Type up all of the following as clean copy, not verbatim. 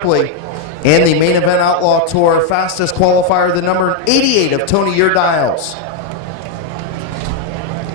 and the main event Outlaw Tour fastest qualifier, the number 88 of Tony Urdiles.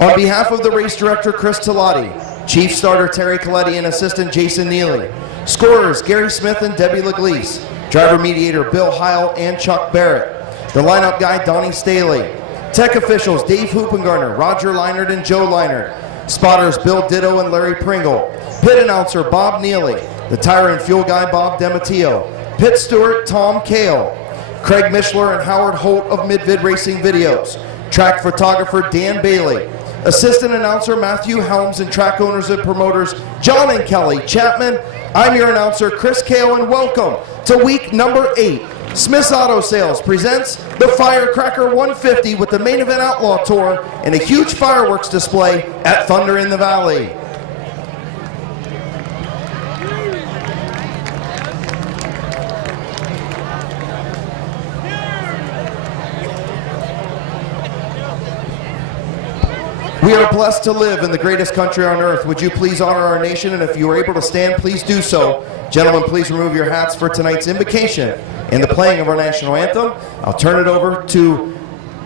On behalf of the race director Chris Talati, chief starter Terry Coletti, and assistant Jason Neely, scorers Gary Smith and Debbie Leglise, driver mediator Bill Heil and Chuck Barrett, the lineup guy Donnie Staley, tech officials Dave Hoopengarner, Roger Leinert and Joe Leinert, spotters Bill Ditto and Larry Pringle, pit announcer Bob Neely, the tire and fuel guy Bob Dematio, pit steward Tom Kale, Craig Mishler and Howard Holt of Mid-Vid Racing Videos, track photographer Dan Bailey, assistant announcer Matthew Helms, and track owners and promoters John and Kelly Chapman. I'm your announcer Chris Kale, and welcome to week number 8. Smith's Auto Sales presents the Firecracker 150 with the main event Outlaw Tour and a huge fireworks display at Thunder in the Valley. We are blessed to live in the greatest country on earth. Would you please honor our nation? And if you are able to stand, please do so. Gentlemen, please remove your hats for tonight's invocation and the playing of our national anthem. I'll turn it over to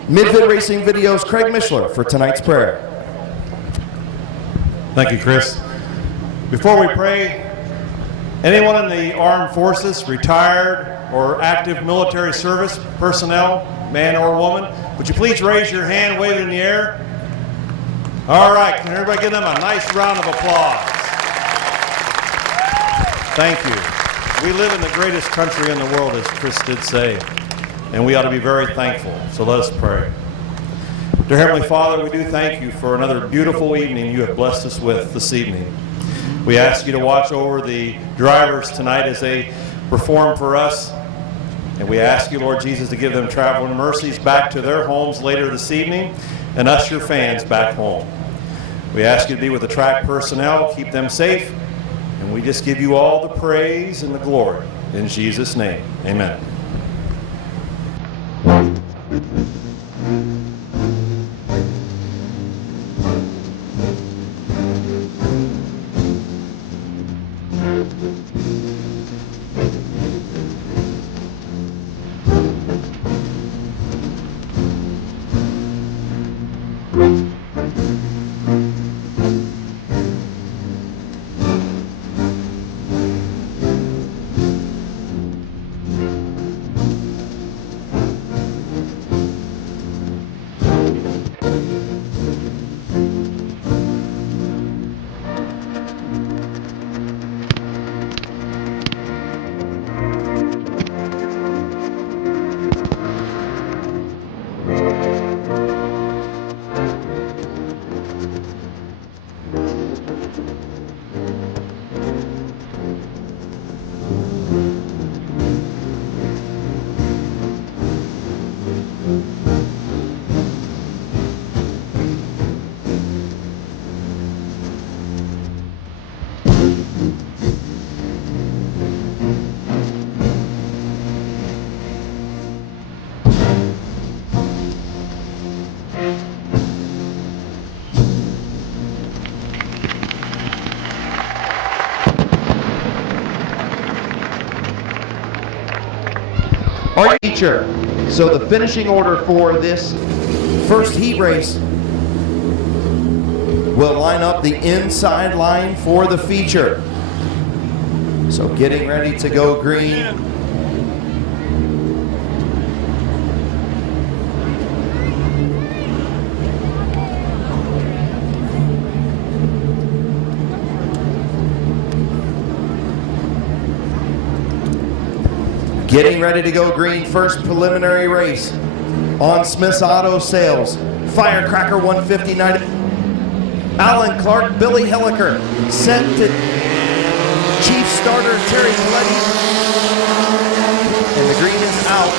Mid-Vid Racing Video's Craig Mishler for tonight's prayer. Thank you, Chris. Before we pray, anyone in the armed forces, retired or active military service personnel, man or woman, would you please raise your hand, wave it in the air? All right, can everybody give them a nice round of applause? Thank you. We live in the greatest country in the world, as Chris did say, and we ought to be very thankful. So let us pray. Dear Heavenly Father, we do thank you for another beautiful evening you have blessed us with this evening. We ask you to watch over the drivers tonight as they perform for us, and we ask you, Lord Jesus, to give them traveling mercies back to their homes later this evening, and us, your fans, back home. We ask you to be with the track personnel, keep them safe, and we just give you all the praise and the glory. In Jesus' name, amen. Our feature. So the finishing order for this first heat race will line up the inside line for the feature. So getting ready to go green. Getting ready to go green, first preliminary race on Smith's Auto Sales. Firecracker 159. Alan Clark, Billy Hilliker, set to chief starter Terry Coletti. And the green is out.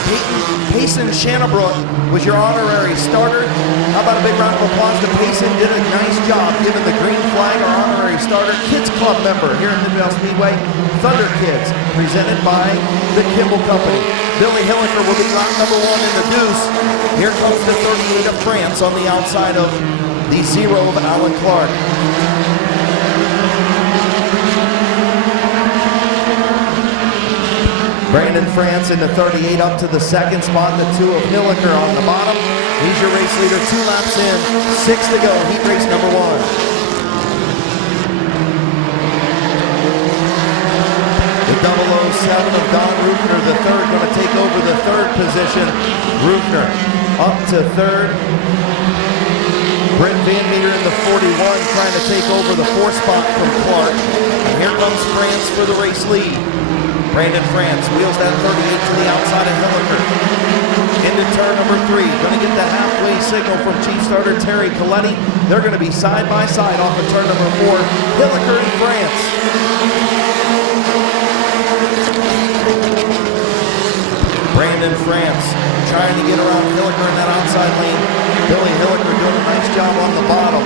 Payson Shannabrook was your honorary starter. How about a big round of applause to Payson? Did a nice job giving the green flag our honorary starter. Kids Club member here at Midvale Speedway, Thunder Kids, presented by the Kimball Company. Billy Hilliker will be lap number 1 in the deuce. Here comes the 38 of France on the outside of the 0 of Alan Clark. Brandon France in the 38 up to the second spot. The 2 of Hilliker on the bottom. He's your race leader, 2 laps in, 6 to go, heat race number 1. The 007 of Don Rufner, the third, going to take over the third position. Rufner up to third. Brent Van Meter in the 41 trying to take over the 4th spot from Clark. And here comes France for the race lead. Brandon France wheels that 38 to the outside of Hilliker. Into turn number 3. Going to get the halfway signal from Chief Starter Terry Coletti. They're going to be side by side off of turn number 4. Hilliker and France. Brandon France trying to get around Hilliker in that outside lane. Billy Hilliker doing a nice job on the bottom.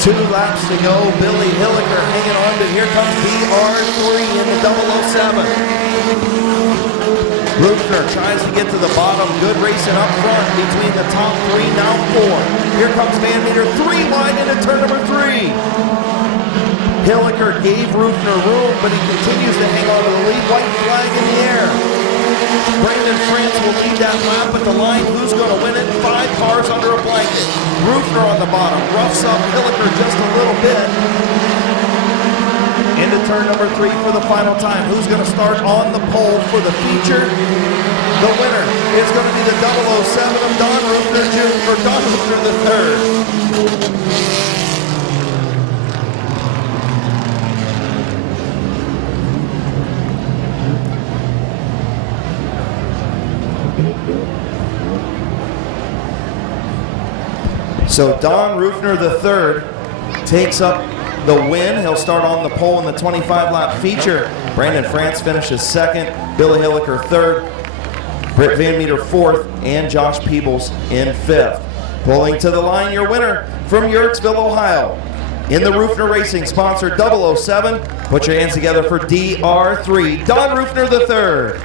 Two laps to go. Billy Hilliker hanging on to, here comes BR3 in the 007. Rufner tries to get to the bottom. Good racing up front between the top 3, now 4. Here comes Van Meter, 3 wide into turn number 3. Hilliker gave Rufner room, but he continues to hang on to the lead. White flag in the air. Brandon France will lead that lap at the line. Who's going to win it? 5 cars under a blanket. Rufner on the bottom. Roughs up Hilliker just a little bit. Into turn number 3 for the final time. Who's going to start on the pole for the feature? The winner is going to be the 007 of Don Rufner Jr. or Don Rufner III. So Don Rufner III takes up the win. He'll start on the pole in the 25-lap feature. Brandon France finishes 2nd, Billy Hilliker 3rd, Britt Van Meter 4th, and Josh Peebles in 5th. Pulling to the line, your winner from Yurtsville, Ohio. In the Rufner Racing sponsor 007, put your hands together for DR3, Don Rufner III.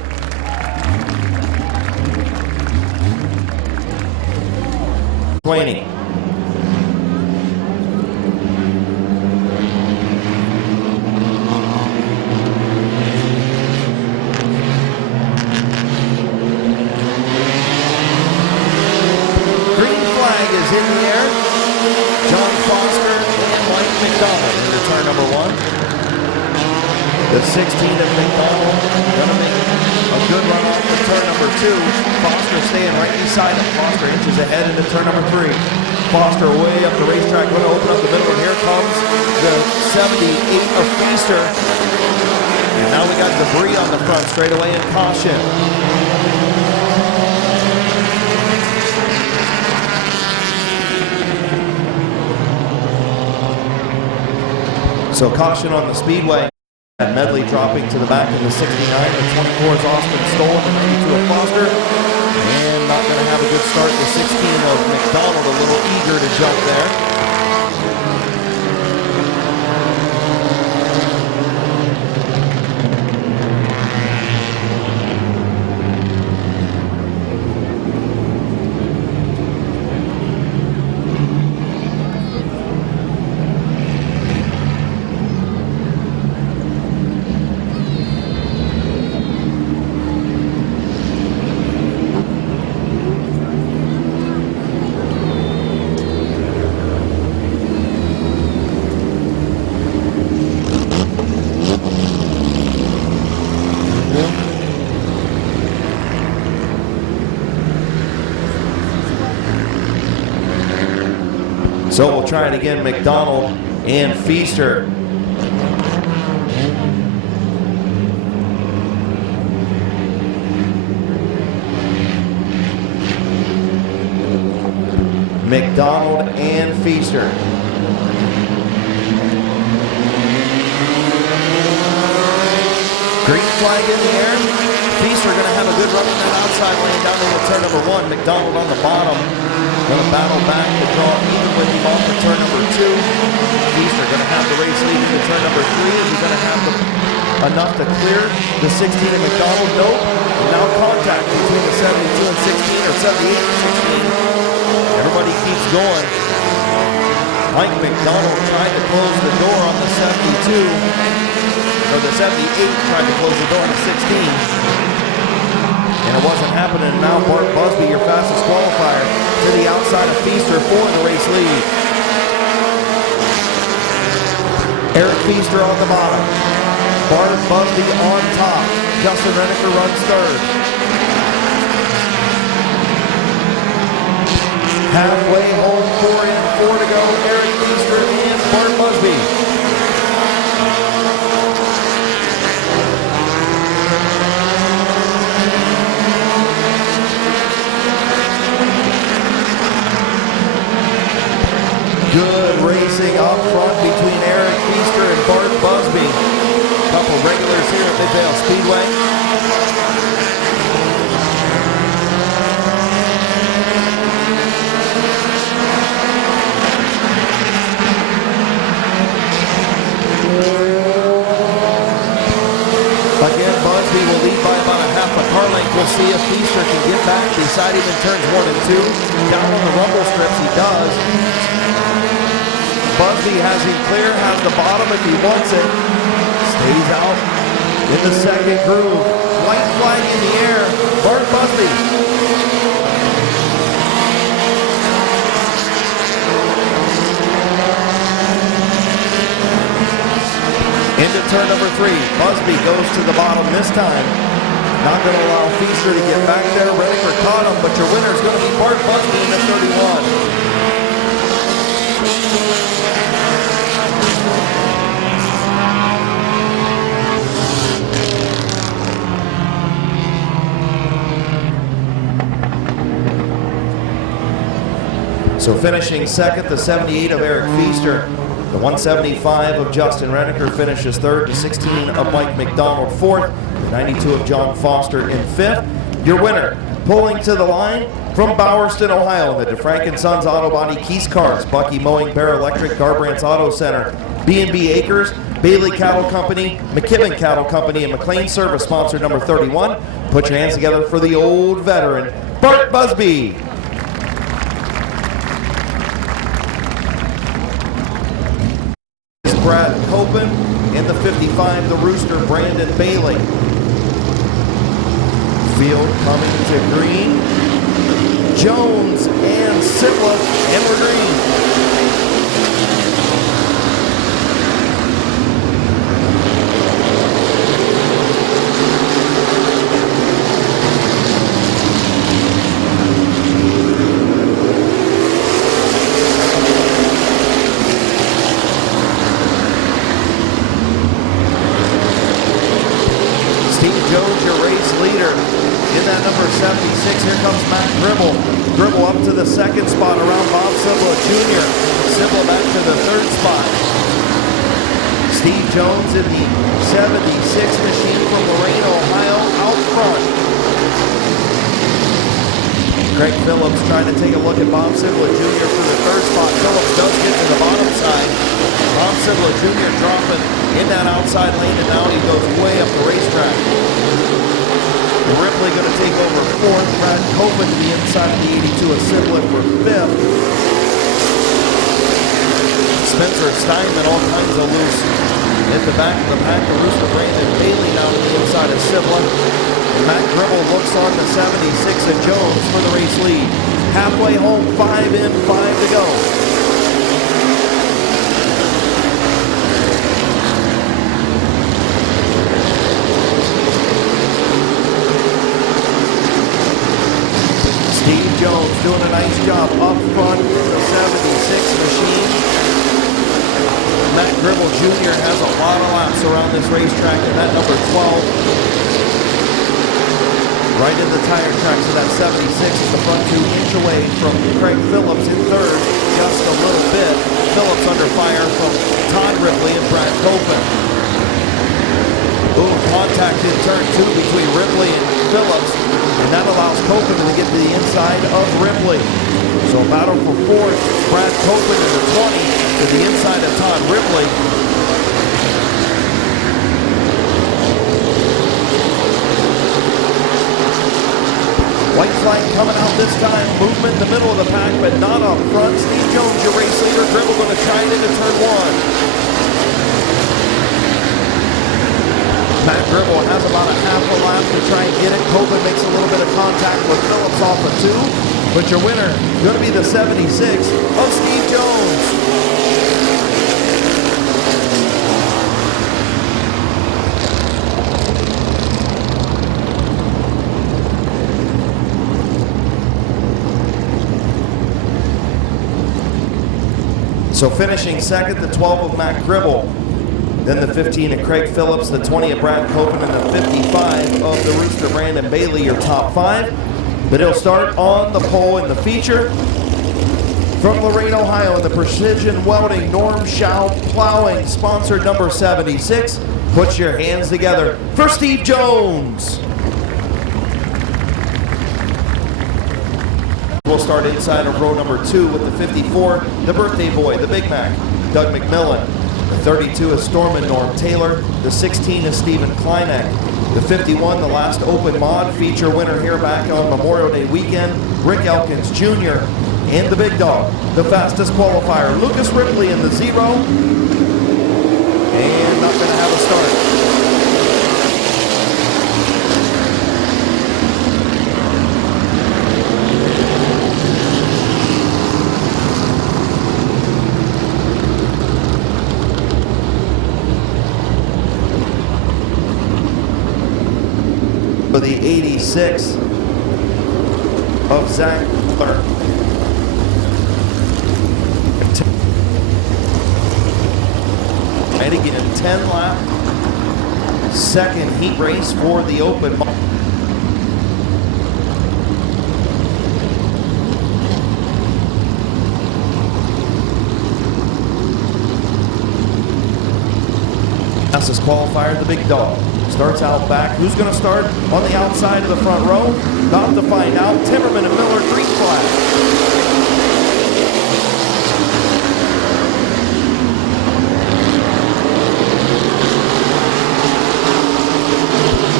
Blaney. In the air, John Foster and Mike McDonald into turn number 1. The 16 of McDonald going to make a good run off to turn number 2. Foster staying right beside him. Foster inches ahead into turn number 3. Foster way up the racetrack, going to open up the middle, and here comes the 78 of Feaster. And now we got debris on the front straight away in caution. So caution on the speedway. And Medley dropping to the back in the 69. The 24 is Austin Stoll, the 92 of Foster. And not going to have a good start. The 16 of McDonald, a little eager to jump there. So we'll try it again, McDonald and Feaster. McDonald and Feaster. Green flag in the air. Feaster going to have a good run in that outside lane down into turn number 1. McDonald on the bottom. Going to battle back to draw even with him off for turn number 2. Is he going to have enough to clear the 16 at McDonald? Nope. And now contact between the 72 and 16, or 78 and 16. Everybody keeps going. Mike McDonald tried to close the door on the 72, or the 78 tried to close the door on the 16. And it wasn't happening. Now Bart Busby, your fastest qualifier, to the outside of Feaster for the race lead. Eric Feaster on the bottom. Bart Busby on top. Justin Renneker runs third. Halfway home, 4 in, 4 to go. Eric Feaster and Bart Busby. Good racing up front between Eric Feaster and Bart Busby. A couple regulars here at Midvale Speedway. Again, Busby will lead by about a half a car length. We'll see if Feaster can get back beside him in turns 1 and 2. Down on the rumble strips, he does. Busby has him clear, has the bottom if he wants it. Stays out in the second groove. White flag in the air. Bart Busby. Into turn number 3. Busby goes to the bottom this time. Not going to allow Feaster to get back there. Renneker caught him, but your winner is going to be Bart Busby in the 31. So finishing second, the 78 of Eric Feaster. The 175 of Justin Renneker finishes third. The 16 of Mike McDonald fourth. The 92 of John Foster in fifth. Your winner, pulling to the line from Bowerston, Ohio, the DeFrank & Sons Auto Body, Keys Cars, Bucky Mowing, Bear Electric, Garbrandt's Auto Center, B&B Acres, Bailey Cattle Company, McKibben Cattle Company, and McLean Service sponsor number 31. Put your hands together for the old veteran, Bart Busby. Brad Copen. In the 55, the Rooster, Brandon Bailey. Field coming to green. Jones and Sipla, and we're green. Jones, your race leader. In that number 76, here comes Matt Gribble. Gribble up to the second spot around Bob Sibla Jr. Sibla back to the third spot. Steve Jones in the 76 machine from Lorain, Ohio, out front. Craig Phillips trying to take a look at Bob Sibla Jr. for the third spot. Phillips does get to the bottom side. Bob Sibla Jr. dropping in that outside lane, and now he goes way up the racetrack. Ripley going to take over fourth. Brad Copen to the inside of the 82 of Sibla for fifth. Spencer Steinman all kinds of loose at the back of the pack. The Rooster, Brandon Bailey now to the inside of Sibla. Matt Gribble looks on the 76 of Jones for the race lead. Halfway home, 5 in, 5 to go. Steve Jones doing a nice job up front in the 76 machine. Matt Gribble Jr. has a lot of laps around this racetrack, and that number 12 right in the tire tracks of that 76 is the front 2-inch away from Craig Phillips in third, just a little bit. Phillips under fire from Todd Ripley and Brad Copen. Ooh, contact in turn 2 between Ripley and Phillips, and that allows Copen to get to the inside of Ripley. So battle for fourth, Brad Copen in the 20 to the inside of Todd Ripley. White flag coming out this time. Movement in the middle of the pack, but not up front. Steve Jones, your race leader. Gribble going to try it into turn one. Matt Gribble has about a half a lap to try and get it. Copeland makes a little bit of contact with Phillips off of 2. But your winner going to be the 76 of Steve Jones. So finishing second, the 12 of Matt Gribble. Then the 15 of Craig Phillips, the 20 of Brad Copeland, and the 55 of the Rooster Brandon Bailey, your top 5. But he'll start on the pole in the feature. From Lorain, Ohio, in the Precision Welding Norm Schau Plowing, sponsor number 76. Put your hands together for Steve Jones. We'll start inside of row number 2 with the 54, the birthday boy, the Big Mac, Doug McMillan. The 32 is Storm and Norm Taylor. The 16 is Stephen Kleineck. The 51, the last open mod feature winner here back on Memorial Day weekend, Rick Elkins Jr. And the big dog, the fastest qualifier, Lucas Ripley in the 0. And not going to have a start. For the 86 of Zach Miller. And again, 10 lap, second heat race for the open. Fastest qualifier, the big dog. Starts out back. Who's going to start on the outside of the front row? About to find out. Timmerman and Miller, green flag.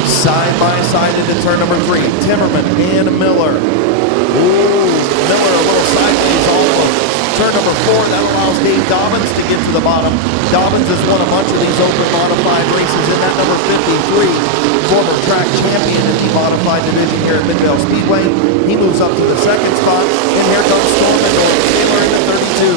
Side by side into turn number 3. Timmerman and Miller. Ooh, Miller a little sideways all of turn number 4, that allows Dave Dobbins to get to the bottom. Dobbins has won a bunch of these open modified races in that number 53. Former track champion in the modified division here at Midvale Speedway. He moves up to the second spot, and here comes Storm and Norm Taylor in the 32.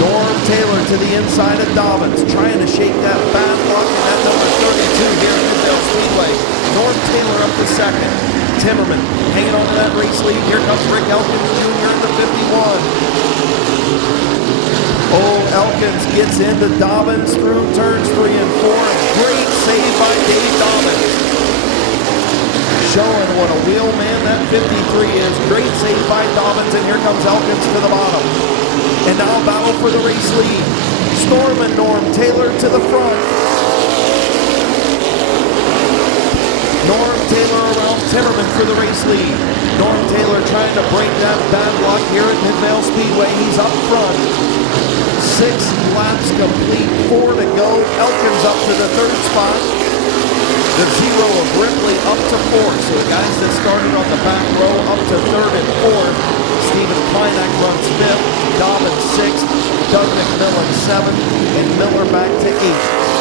Norm Taylor to the inside of Dobbins, trying to shake that bad luck in that number 32 here at Midvale Speedway. Norm Taylor up to second. Timmerman hanging on to that race lead. Here comes Rick Elkins Jr. in the 51. Oh, Elkins gets into Dobbins through turns 3 and 4. Great save by Dave Dobbins. Showing what a wheel man that 53 is. Great save by Dobbins, and here comes Elkins to the bottom. And now battle for the race lead. Storm and Norm Taylor to the front. Norm Taylor around Timmerman for the race lead. Norm Taylor trying to break that bad luck here at Midvale Speedway. He's up front. 6 laps complete, 4 to go. Elkins up to the 3rd spot. The 0 of Ripley up to 4. So the guys that started on the back row up to 3rd and 4th. Stephen Kleineck runs 5th. Dobbins 6th. Doug McMillan 7th. And Miller back to 8th.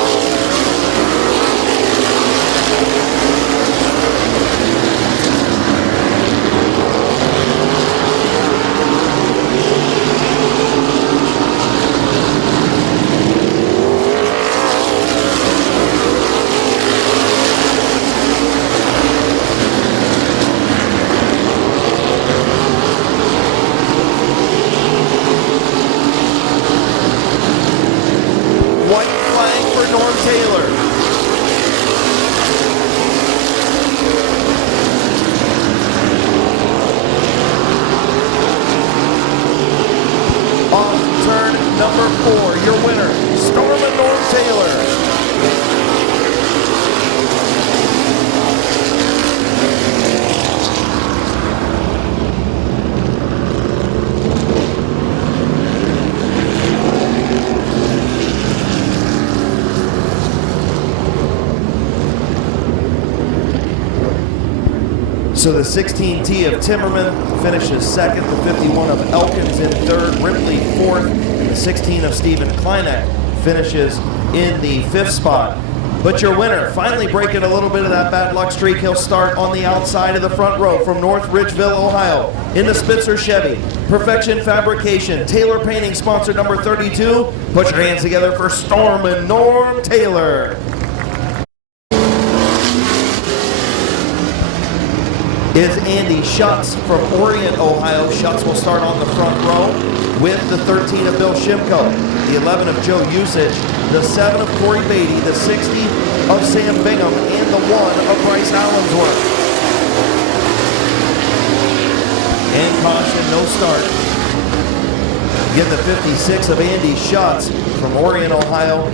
So the 16T of Timmerman finishes second, the 51 of Elkins in third, Ripley fourth, and the 16 of Stephen Kleineck finishes in the fifth spot. But your winner, finally breaking a little bit of that bad luck streak, he'll start on the outside of the front row from North Ridgeville, Ohio, in the Spitzer Chevy. Perfection Fabrication, Taylor Painting, sponsor number 32. Put your hands together for Storm and Norm Taylor. Is Andy Schutz from Orient, Ohio. Schutz will start on the front row with the 13 of Bill Shimko, the 11 of Joe Usage, the 7 of Corey Beatty, the 60 of Sam Bingham, and the 1 of Bryce Allensworth. And caution, no start. Get the 56 of Andy Schutz from Orient, Ohio,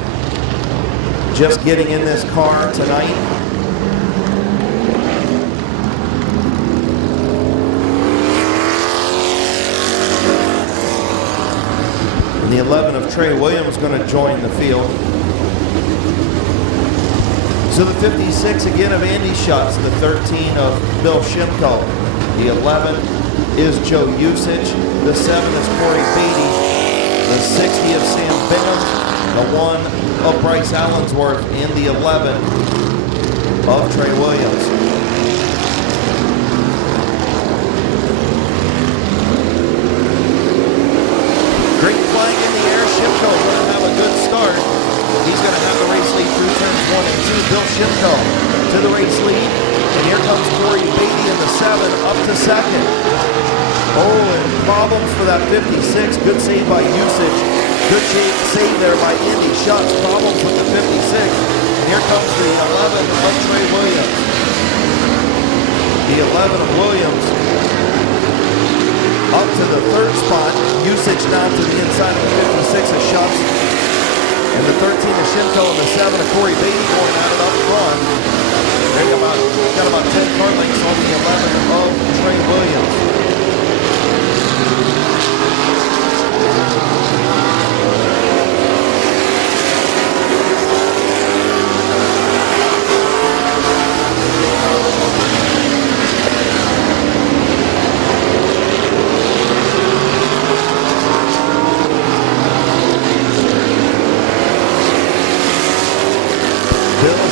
just getting in this car tonight. The 11 of Trey Williams going to join the field. So the 56 again of Andy Schutz, the 13 of Bill Shimko, the 11 is Joe Usage, the 7 is Corey Beatty, the 60 of Sam Bingham, the 1 of Bryce Allensworth, and the 11 of Trey Williams. Great flag in the air. Shimko going to have a good start. He's going to have the race lead through turns 1 and 2. Bill Shimko to the race lead. And here comes Corey Beatty in the 7 up to second. Oh, and problems for that 56. Good save by Usage. Good save there by Andy Schutz. Problems with the 56. And here comes the 11 of Trey Williams. The 11 of Williams up to the third spot. Usage now to the inside of the 56 of Schutz. And the 13 of Shimko and the 7 of Corey Beatty going at it up front. They got about 10 car lengths on the 11 of Trey Williams.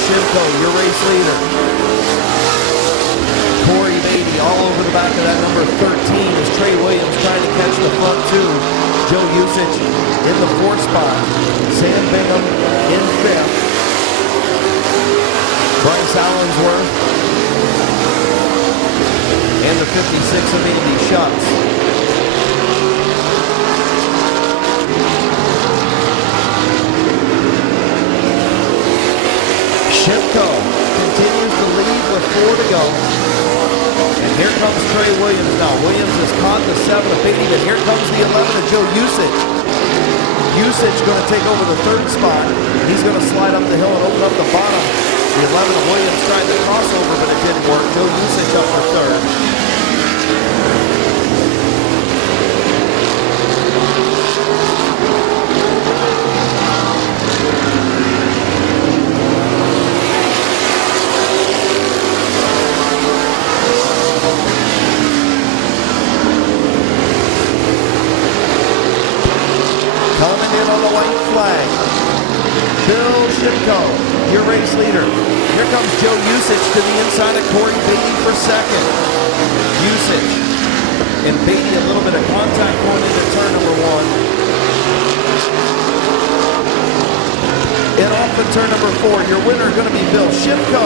Shimko, your race leader. Corey Beatty all over the back of that number 13 as Trey Williams trying to catch the front two. Joe Usage in the 4th spot. Sam Bingham in 5th. Bryce Allensworth. And the 56 of Andy Schutz. Shimko continues to lead with 4 to go. And here comes Trey Williams now. Williams has caught the 7 of Beatty, but here comes the 11 of Joe Usage. Usage going to take over the 3rd spot. He's going to slide up the hill and open up the bottom. The 11 of Williams tried to cross over, but it didn't work. Joe Usage up for 3rd. Coming in on the white flag, Bill Shimko, your race leader. Here comes Joe Usage to the inside of Corey Beatty for 2nd. Usage and Beatty a little bit of contact going into turn number 1. And off at turn number 4, your winner going to be Bill Shimko.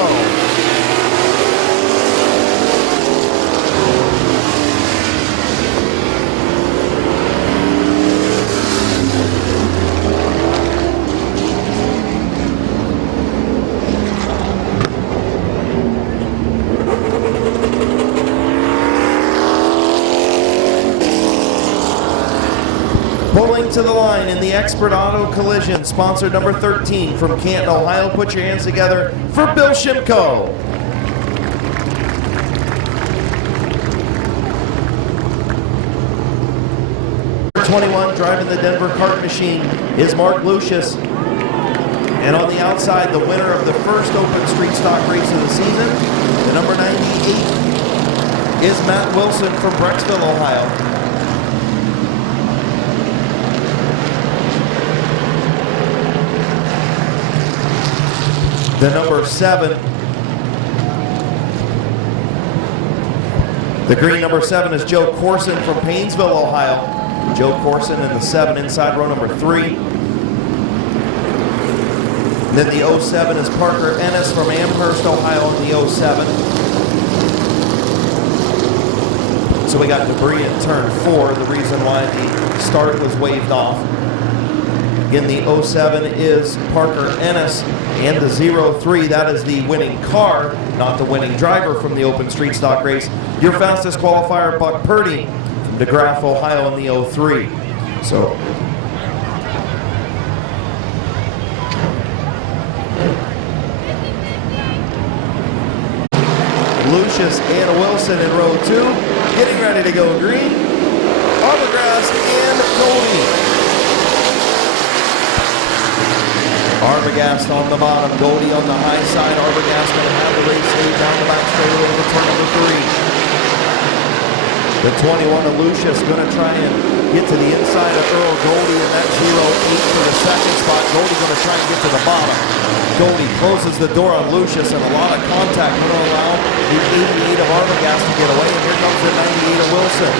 Pulling to the line in the Expert Auto Collision, sponsor number 13 from Canton, Ohio. Put your hands together for Bill Shimko. Number 21, driving the Denver Kart Machine, is Mark Lucius. And on the outside, the winner of the first open street stock race of the season, the number 98 is Matt Wilson from Brecksville, Ohio. The number 7. The green number 7 is Joe Corson from Painesville, Ohio. Joe Corson in the 7 inside row number 3. Then the 07 is Parker Ennis from Amherst, Ohio in the 07. So we got debris in turn 4, the reason why the start was waved off. Again, the 07 is Parker Ennis, and the 03, that is the winning car, not the winning driver from the open street stock race. Your fastest qualifier, Buck Purdy from DeGraff, Ohio in the 03. So Lucius and Wilson in row 2, getting ready to go green. Arbogast and Goldie. Arbogast on the bottom, Goldie on the high side. Arbogast going to have the race lead down the back straight over to turn number 3. The 21 of Lucius going to try and get to the inside of Earl Goldie in that 08 for the second spot. Goldie going to try and get to the bottom. Goldie closes the door on Lucius, and a lot of contact will allow the 88 of Arbogast to get away. And here comes the 98 of Wilson.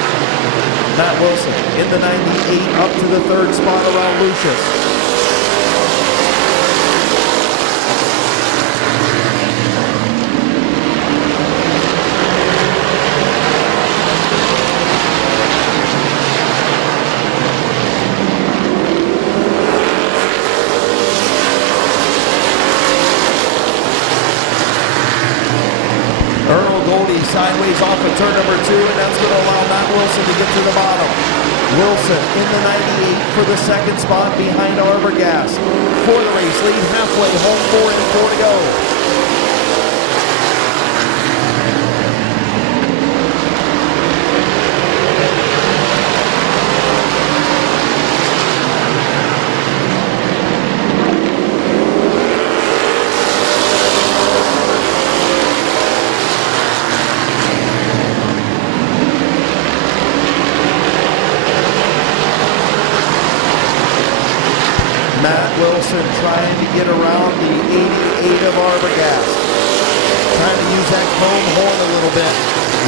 Matt Wilson in the 98 up to the 3rd spot around Lucius. Sideways off of turn number 2, and that's going to allow Matt Wilson to get to the bottom. Wilson in the 98 for the 2nd spot behind Arbogast. For the race lead, halfway home, 4 and 4 to go. Matt Wilson trying to get around the 88 of Arbogast. Trying to use that chrome horn a little bit.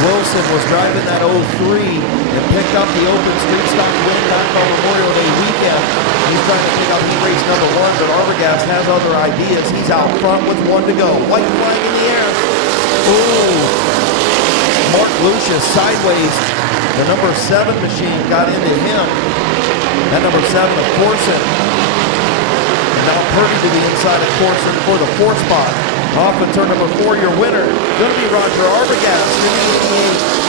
Wilson was driving that 03 and picked up the open street stock win back on Memorial Day weekend. He's trying to pick up heat race number 1, but Arbogast has other ideas. He's out front with 1 to go. White flag in the air. Ooh. Mark Lucius sideways. The number 7 machine got into him. That number 7 of Corson. Now Purdy to the inside of Corson for the 4th spot. Off of turn number 4, your winner, going to be Roger Arbogast in the 88.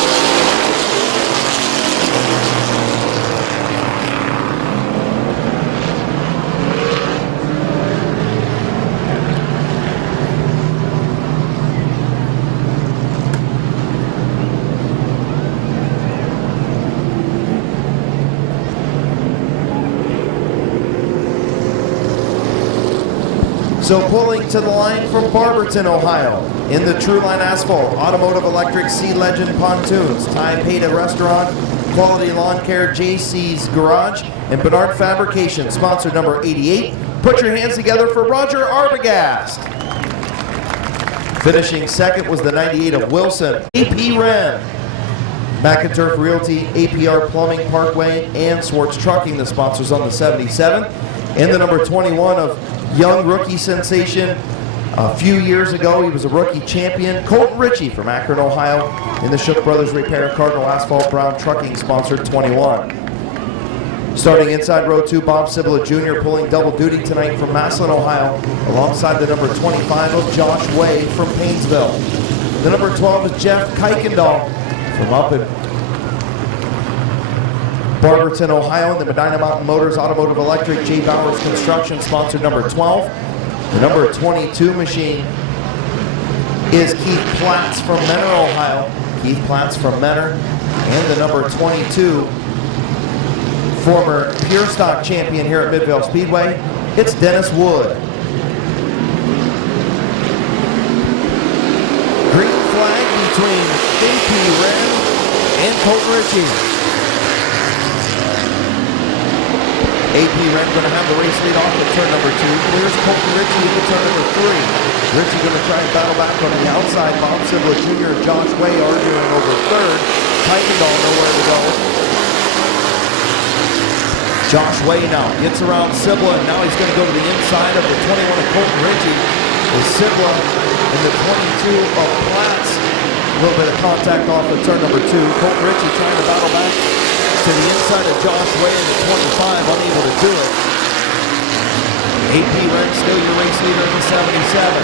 So pulling to the line from Barberton, Ohio, in the True Line Asphalt, Automotive Electric, Sea Legend Pontoons, Thai Peta Restaurant, Quality Lawn Care, JC's Garage, and Bernard Fabrication, sponsor number 88. Put your hands together for Roger Arbogast. Finishing 2nd was the 98 of Wilson, AP Wren. Back and Turf Realty, APR Plumbing, Parkway, and Swartz Trucking, the sponsors on the 77. And the number 21 of young rookie sensation. A few years ago, he was a rookie champion. Colton Ritchie from Akron, Ohio, in the Shook Brothers Repair, Cardinal Asphalt, Brown Trucking, sponsored 21. Starting inside row 2, Bob Cibla Jr. pulling double duty tonight from Massillon, Ohio, alongside the number 25 of Josh Way from Painesville. The number 12 is Jeff Kuykendall from up in Barberton, Ohio, and the Medina Mountain Motors Automotive Electric, J. Bowers Construction, sponsored number 12. The number 22 machine is Keith Platts from Menor, Ohio. Keith Platts from Menor. And the number 22, former Pure Stock champion here at Midvale Speedway, it's Dennis Wood. Green flag between AP Wren and Colton Ritchie. AP Ren going to have the race lead off at turn number 2. Clears Colton Ritchie into turn number 3. Ritchie going to try and battle back on the outside. Bob Sibla Jr. and Josh Way arguing over third. Kuykendall nowhere to go. Josh Way now gets around Sibla, and now he's going to go to the inside of the 21 of Colton Ritchie. With Sibla in the 22 of Platts. A little bit of contact off of turn number 2. Colton Ritchie trying to battle back to the inside of Josh Way in the 25, unable to do it. AP Ren still your race leader in the 77.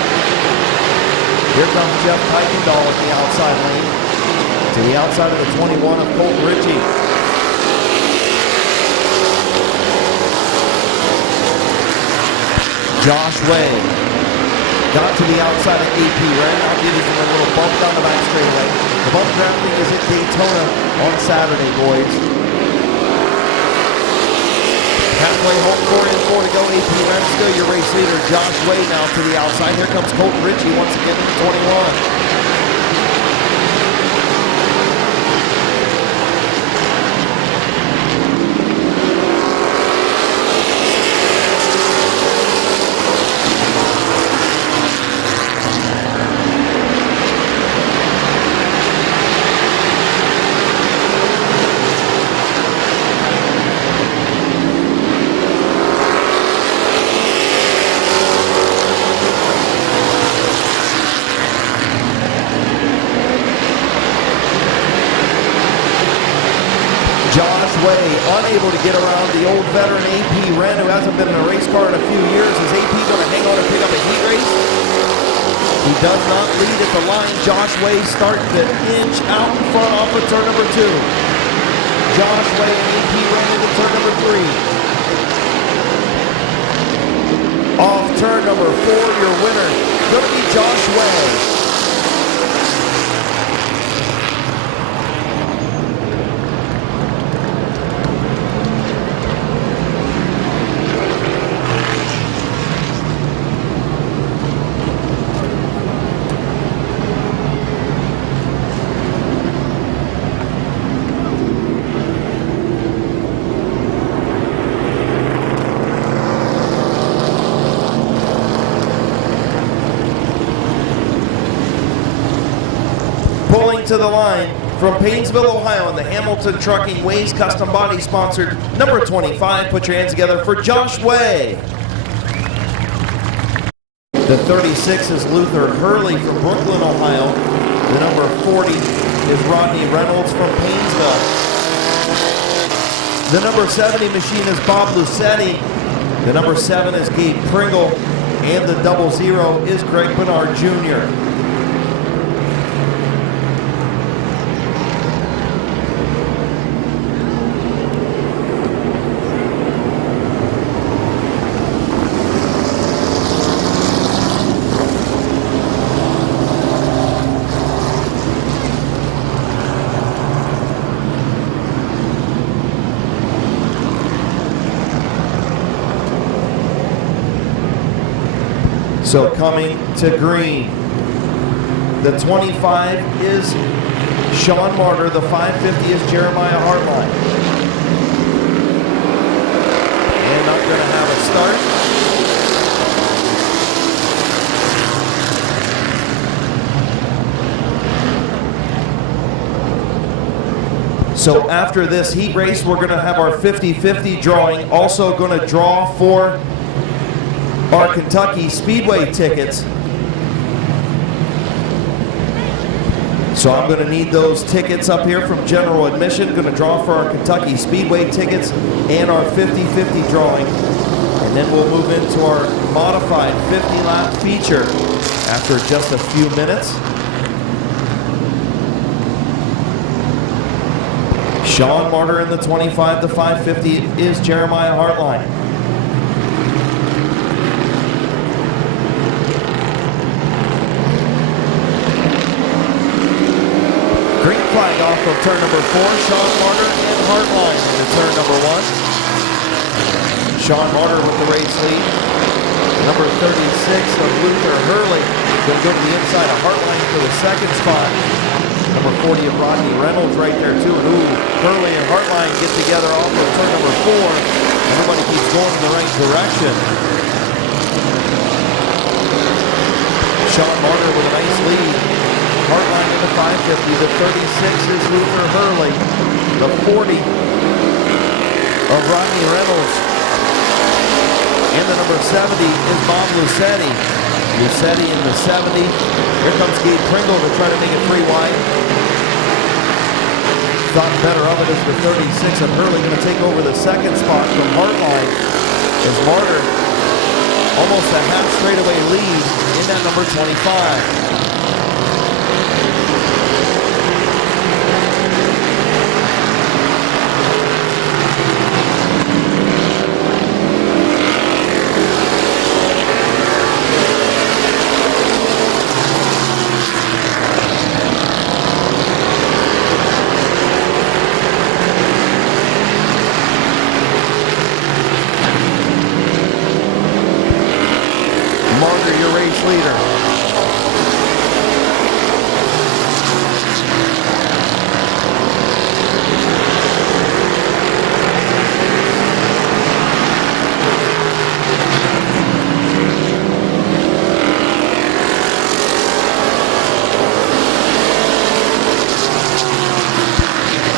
Here comes Jeff Kuykendall at the outside lane. To the outside of the 21 of Colton Ritchie. Josh Way got to the outside of AP Ren. Now gives him a little bump down the back straightaway. The bump drafting is at Daytona on Saturday, boys. Halfway home, 4 to go. AP Ren still your race leader. Josh Way now to the outside. Here comes Colton Ritchie once again in the 21. Unable to get around the old veteran AP Ren, who hasn't been in a race car in a few years. Is AP going to hang on and pick up a heat race? He does not lead at the line. Josh Way starting to inch out in front off of turn number 2. Josh Way and AP Ren into turn number 3. Off turn number 4, your winner going to be Josh Way. Pulling to the line from Paynesville, Ohio, in the Hamilton Trucking Ways Custom Body sponsored number 25. Put your hands together for Josh Way. The 36 is Luther Hurley from Brooklyn, Ohio. The number 40 is Rodney Reynolds from Paynesville. The number 70 machine is Bob Lucetti. The number 7 is Gabe Pringle. And the 00 is Greg Bernard Jr. So coming to green, the 25 is Sean Martyr, the 550 is Jeremiah Hartline. And I'm going to have a start. So after this heat race, we're going to have our 50-50 drawing. Also going to draw for our Kentucky Speedway tickets. So I'm going to need those tickets up here from general admission. Going to draw for our Kentucky Speedway tickets and our 50-50 drawing. And then we'll move into our modified 50-lap feature after just a few minutes. Sean Martyr in the 25 to 550 is Jeremiah Hartline. Green flag off of turn number 4, Sean Martyr and Hartline into turn number 1. Sean Martyr with the race lead. Number 36 of Luther Hurley going to go to the inside of Hartline for the second spot. Number 40 of Rodney Reynolds right there too. And ooh, Hurley and Hartline get together off of turn number 4. Everybody keeps going in the right direction. Sean Martyr with a nice lead. Hartline in the 550. The 36 is Luther Hurley. The 40 of Rodney Reynolds. And the number 70 is Bob Lucetti. Lucetti in the 70. Here comes Gabe Pringle to try to make it free wide. Thought better of it as the 36 of Hurley going to take over the second spot from Hartline as Martyr almost a half straightaway lead in that number 25. Leader.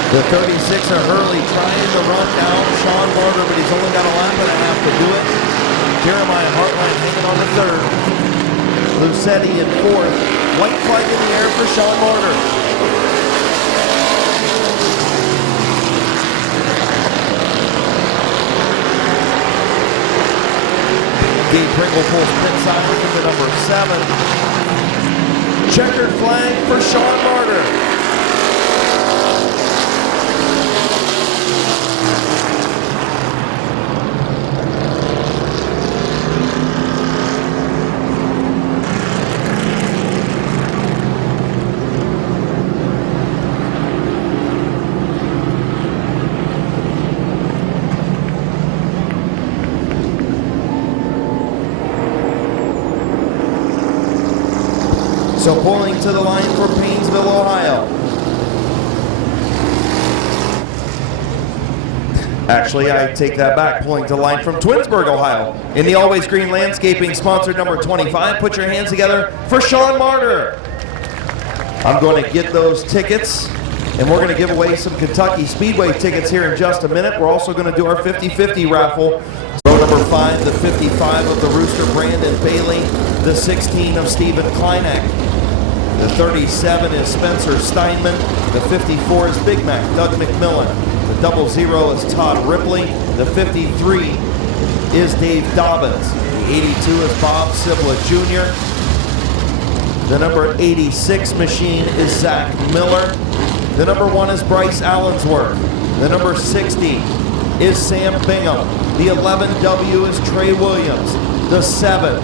The 36 of Hurley trying to run down Sean Martyr, but he's only got a lap and a half to do it. Jeremiah Hartline hanging on the third. Lucetti in fourth. White flag in the air for Sean Martyr. Gabe Pringle pulls pit side into number 7. Checkered flag for Sean Martyr. So pulling to the line for Painesville, Ohio. Actually, I take that back. Pulling to the line from Twinsburg, Ohio. In the Always Green Landscaping, sponsored number 25. Put your hands together for Sean Martyr. I'm going to get those tickets, and we're going to give away some Kentucky Speedway tickets here in just a minute. We're also going to do our 50-50 raffle. Row number 5, the 55 of the Rooster Brandon Bailey. The 16 of Stephen Kleinak. The 37 is Spencer Steinman. The 54 is Big Mac, Doug McMillan. The 00 is Todd Ripley. The 53 is Dave Dobbins. The 82 is Bob Sibla Jr. The number 86 machine is Zach Miller. The number 1 is Bryce Allensworth. The number 60 is Sam Bingham. The 11W is Trey Williams. The 7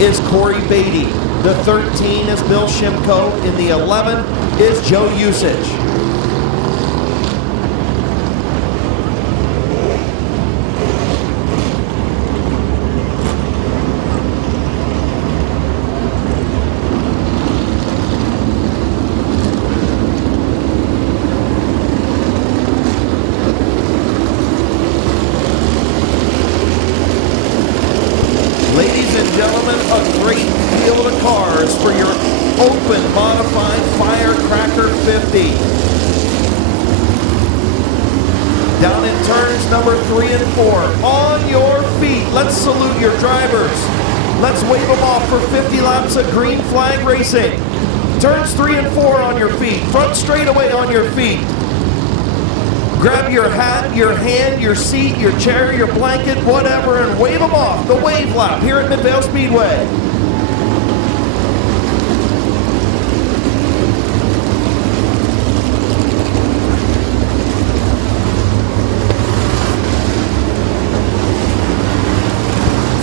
is Corey Beatty. The 13 is Bill Shimko. In the 11 is Joe Usage. Ladies and gentlemen, a great field of cars for your open modified Firecracker 50. Down in turns number 3 and 4. On your feet. Let's salute your drivers. Let's wave them off for 50 laps of green flag racing. Turns 3 and 4 on your feet. Front straightaway on your feet. Grab your hat, your hand, your seat, your chair, your blanket, whatever, and wave them off. The wave lap here at Midvale Speedway.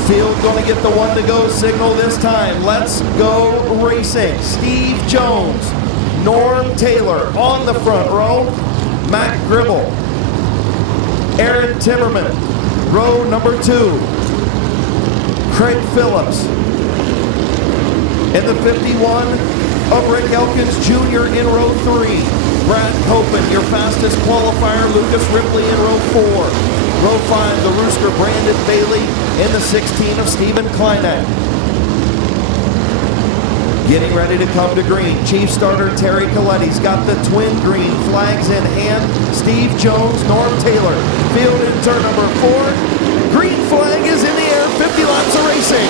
Field going to get the 1 to go signal this time. Let's go racing. Steve Jones, Norm Taylor on the front row. Matt Gribble, Aaron Timmerman, row number 2, Craig Phillips. In the 51, of Rick Elkins Jr. in row 3. Brad Copen, your fastest qualifier. Lucas Ripley in row 4. Row 5, the Rooster Brandon Bailey in the 16 of Stephen Kleineck. Getting ready to come to green. Chief starter Terry Coletti's got the twin green flags in hand. Steve Jones, Norm Taylor. Field in turn number 4. Green flag is in the air. 50 laps of racing.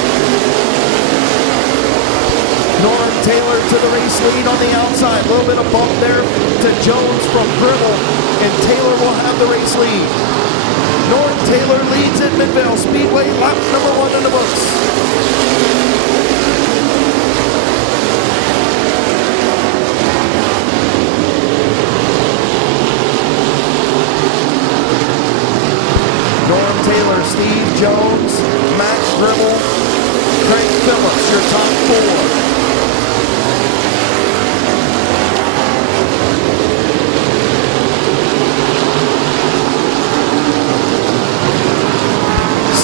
Norm Taylor to the race lead on the outside. A little bit of bump there to Jones from Gribble, and Taylor will have the race lead. Norm Taylor leads at Midvale Speedway, lap number 1 in the books. Norm Taylor, Steve Jones, Max Gribble, Craig Phillips, your top 4.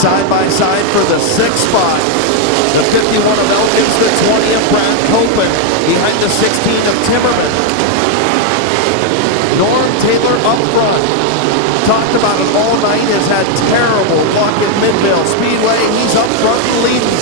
Side by side for the 6th spot. The 51 of Elkins, the 20 of Brad Copen, behind the 16 of Timmerman. Norm Taylor up front. Talked about it all night, has had terrible luck at Midvale Speedway. He's up front and leading.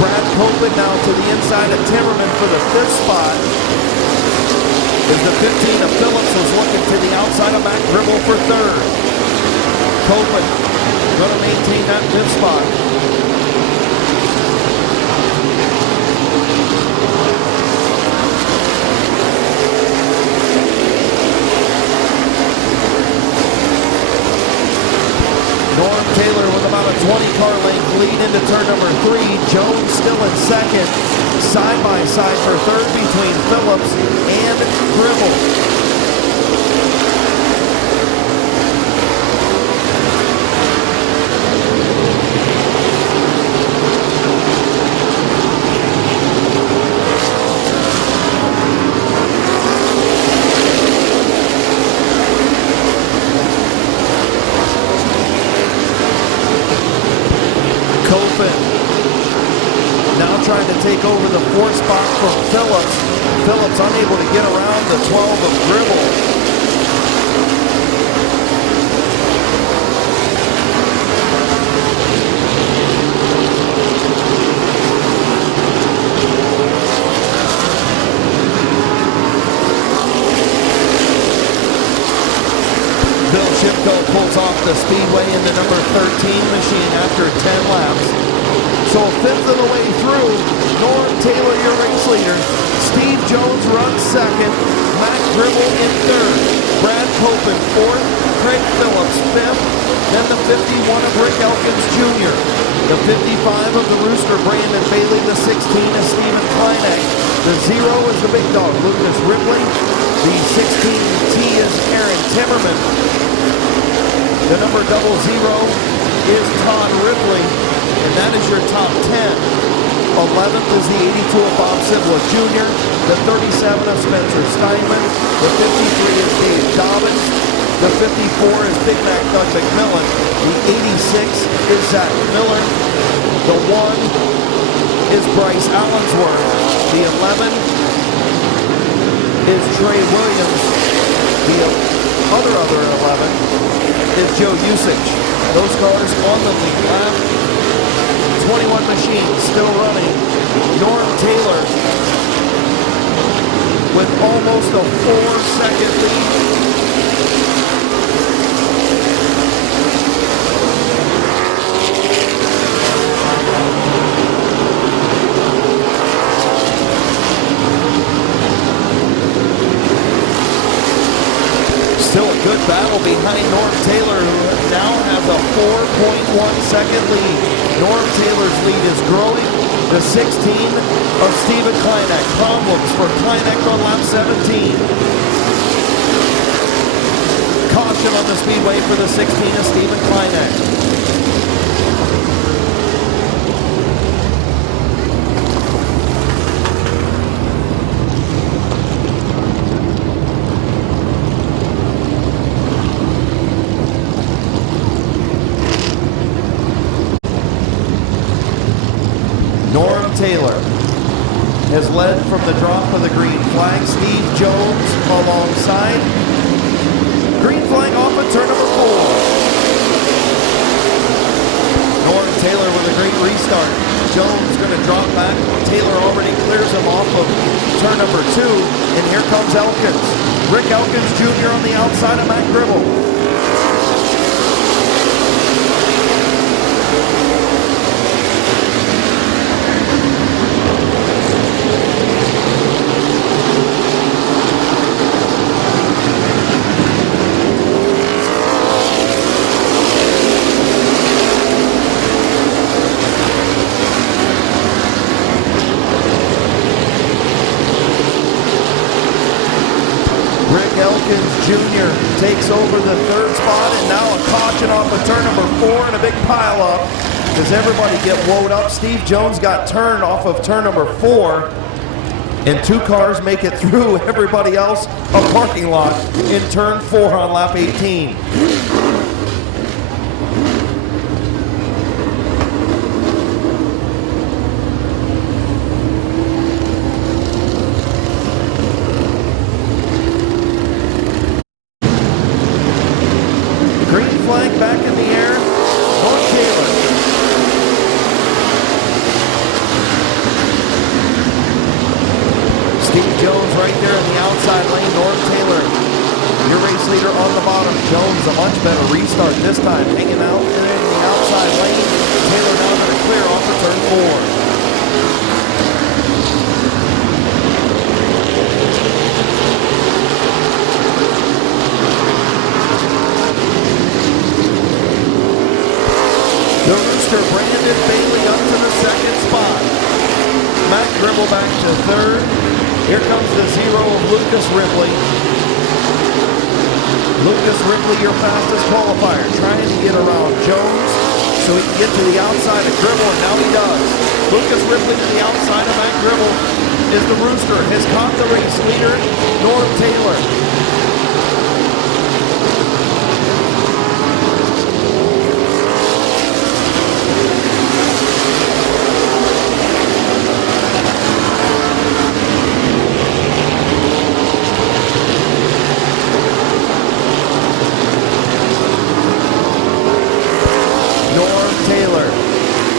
Brad Copen now to the inside of Timmerman for the 5th spot. As the 15 of Phillips was looking to the outside of Matt Gribble for 3rd. Copen going to maintain that 5th spot. Norm Taylor with about a 20-car length lead into turn number 3. Jones still in 2nd. Side by side for 3rd between Phillips and Gribble. Now trying to take over the 4th spot from Phillips. Phillips unable to get around the 12 of Gribble. Bill Shipko pulls off the speedway in the number 13 machine after 10 laps. So a 5th of the way through, Norm Taylor, your race leader. Steve Jones runs 2nd. Matt Gribble in 3rd. Brad Copen 4th. Craig Phillips 5th. Then the 51 of Rick Elkins Jr. The 55 of the Rooster Brandon Bailey. The 16 is Stephen Kleineck. The 0 is the big dog, Lucas Ripley. The 16T is Aaron Timmerman. The number 00 is Todd Ripley. And that is your top 10. 11th is the 82 of Bob Sibla Jr., the 37 of Spencer Steinman, the 53 is Dave Dobbins, the 54 is Big Mac Doug McMillan, the 86 is Zach Miller, the 1 is Bryce Allensworth, the 11 is Trey Williams, the other 11 is Joe Usich. Those cars on the lead lap. 21 machines still running. Norm Taylor with almost a 4-second lead. Still a good battle behind Norm Taylor, who now has a 4.1-second lead. Norm Taylor's lead is growing. The 16 of Stephen Kleineck. Problems for Kleineck on lap 17. Caution on the speedway for the 16 of Stephen Kleineck. has led from the drop of the green flag. Steve Jones alongside. Green flag off at turn number 4. Norm Taylor with a great restart. Jones going to drop back. Taylor already clears him off of turn number 2. And here comes Elkins. Rick Elkins Jr. on the outside of Matt Gribble. Jr. takes over the 3rd spot, and now a caution off of turn number 4 and a big pile up. Does everybody get woed up? Steve Jones got turned off of turn number 4, and 2 cars make it through everybody else a parking lot in turn 4 on lap 18. Flag back in the air. Norm Taylor. Steve Jones right there in the outside lane. Norm Taylor, your race leader on the bottom. Jones a much better restart this time. Hanging out in the outside lane. Taylor now going to clear off of turn 4. The Rooster, Brandon Bailey up to the 2nd spot. Matt Gribble back to 3rd. Here comes the 0 of Lucas Ripley. Lucas Ripley, your fastest qualifier, trying to get around Jones so he can get to the outside of Gribble, and now he does. Lucas Ripley to the outside of Matt Gribble is the Rooster. Has caught the race leader, Norm Taylor.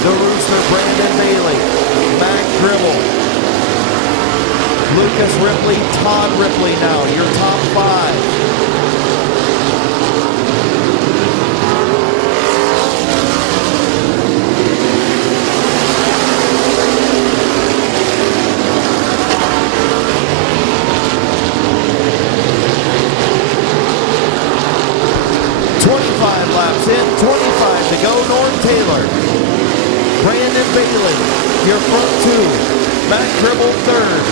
The Rooster, Brandon Bailey, Matt Gribble, Lucas Ripley, Todd Ripley now, your top 5. Laps in, 25 to go. Norm Taylor, Brandon Bailey, your front 2. Matt Gribble 3rd.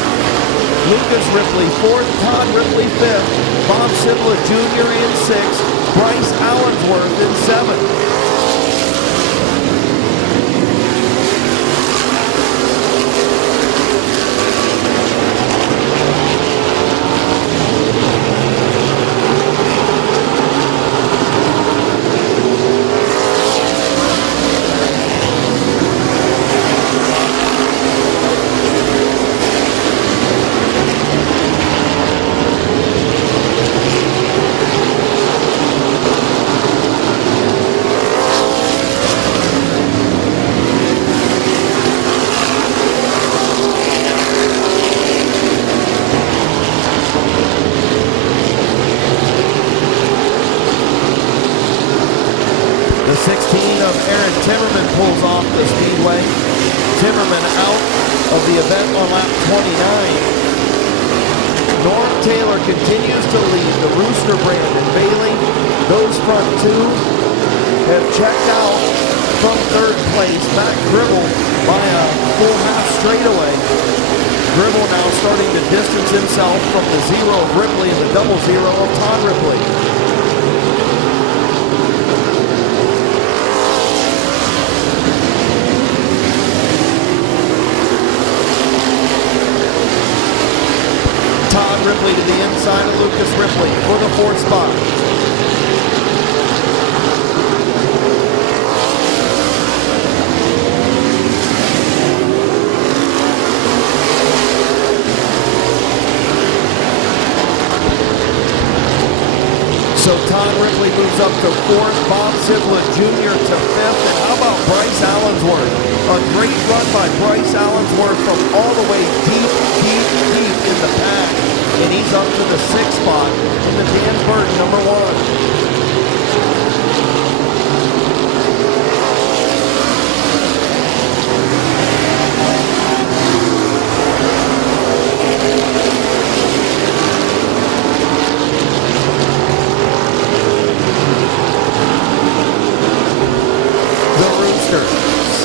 Lucas Ripley 4th. Todd Ripley 5th. Bob Sibla Jr. in 6th. Bryce Allensworth in 7th. The 16 of Aaron Timmerman pulls off the speedway. Timmerman out of the event on lap 29. Norm Taylor continues to lead. The Rooster, Brandon Bailey. Those front 2 have checked out from 3rd place. Matt Gribble by a full half straightaway. Gribble now starting to distance himself from the 0 of Ripley and the 0 of Todd Ripley. Todd Ripley to the inside of Lucas Ripley for the 4th spot. So Todd Ripley moves up to 4th, Bob Siblet Jr. to 5th, and how about Bryce Allensworth? A great run by Bryce Allensworth from all the way deep in the pack, and he's up to the 6th spot in the Dan Burton number 1.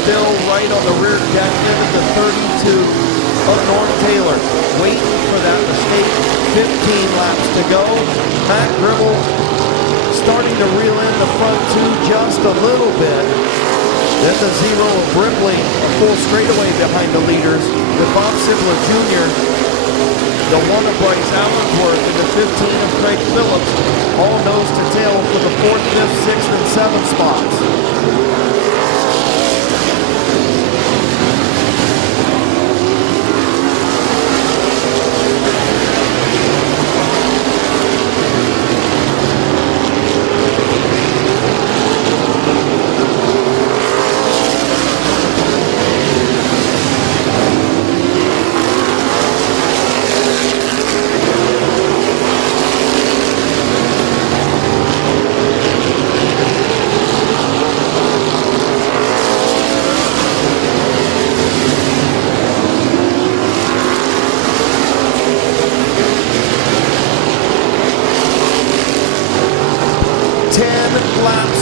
Still right on the rear deck into the 32 of Norm Taylor. Waiting for that mistake. 15 laps to go. Matt Gribble starting to reel in the front 2 just a little bit. Then the 0 of Ripley, a full straightaway behind the leaders with Bob Sibler Jr., the 1 of Bryce Allensworth, and the 15 of Craig Phillips, all nose to tail for the 4th, 5th, 6th, and 7th spots.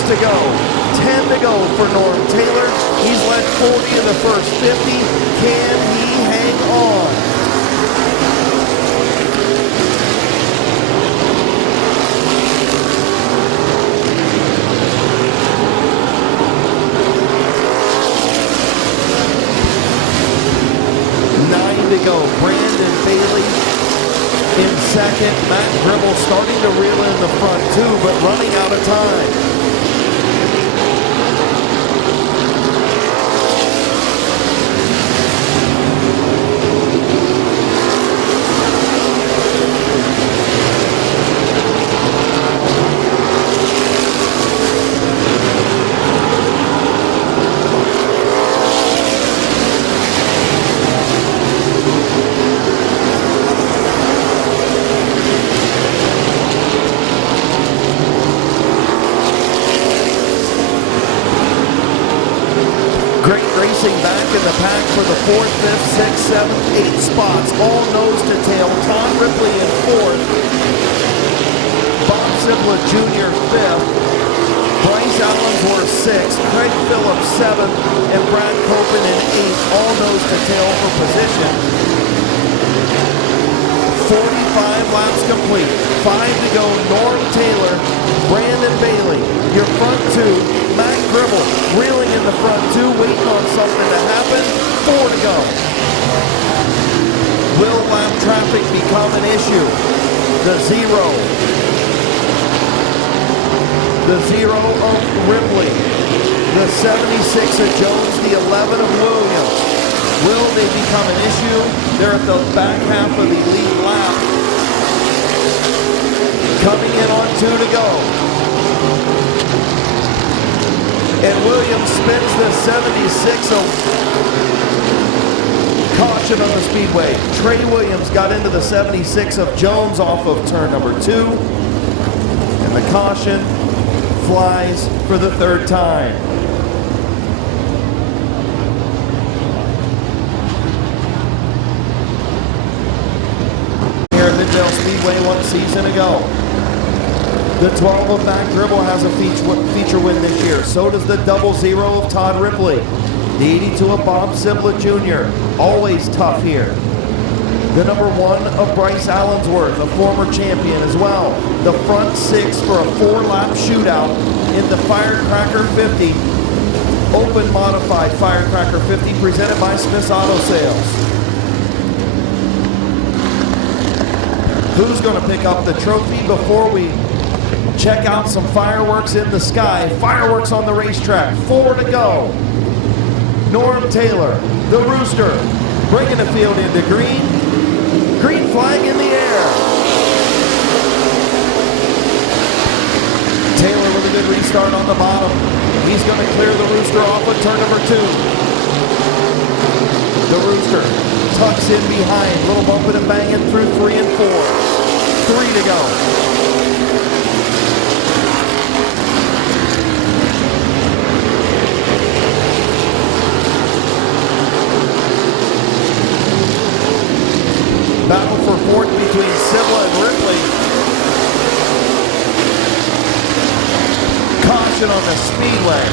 To go. 10 to go for Norm Taylor. He's led 40 in the first 50. Can he hang on? Nine to go. Brandon Bailey in second. Matt Gribble starting to reel in the front 2, but running out of time. Back in the pack for the 4th, 5th, 6th, 7th, 8th spots, all nose to tail. Tom Ripley in 4th, Bob Siblet Jr. 5th, Bryce Allensworth 6th, Craig Phillips 7th, and Brad Copen in 8th, all nose to tail for position. 45 laps complete, 5 to go. Norm Taylor, Brandon Bailey, your front 2. Matt Gribble reeling in the front 2, waiting on something to happen. 4 to go. Will lap traffic become an issue? The 0. The 0 of Ripley. The 76 of Jones, the 11 of Williams. Will they become an issue? They're at the back half of the lead lap. Coming in on 2 to go. And Williams spins the 76 of caution on the speedway. Trey Williams got into the 76 of Jones off of turn number 2. And the caution flies for the 3rd time. Here at Midvale Speedway 1 season ago. The 12 of Matt Gribble has a feature win this year. So does the 00 of Todd Ripley. The 82 of Bob Siblet Jr. Always tough here. The number 1 of Bryce Allensworth, a former champion as well. The front 6 for a 4-lap shootout in the Firecracker 50. Open modified Firecracker 50 presented by Smith's Auto Sales. Who's going to pick up the trophy before we check out some fireworks in the sky? Fireworks on the racetrack. 4 to go. Norm Taylor, the Rooster, bringing the field into green. Green flag in the air. good restart on the bottom. He's going to clear the Rooster off of turn number 2. The Rooster tucks in behind, little bumping and banging through 3 and 4. 3 to go. Battle for fourth between Sibla and Ripley. Caution on the speedway.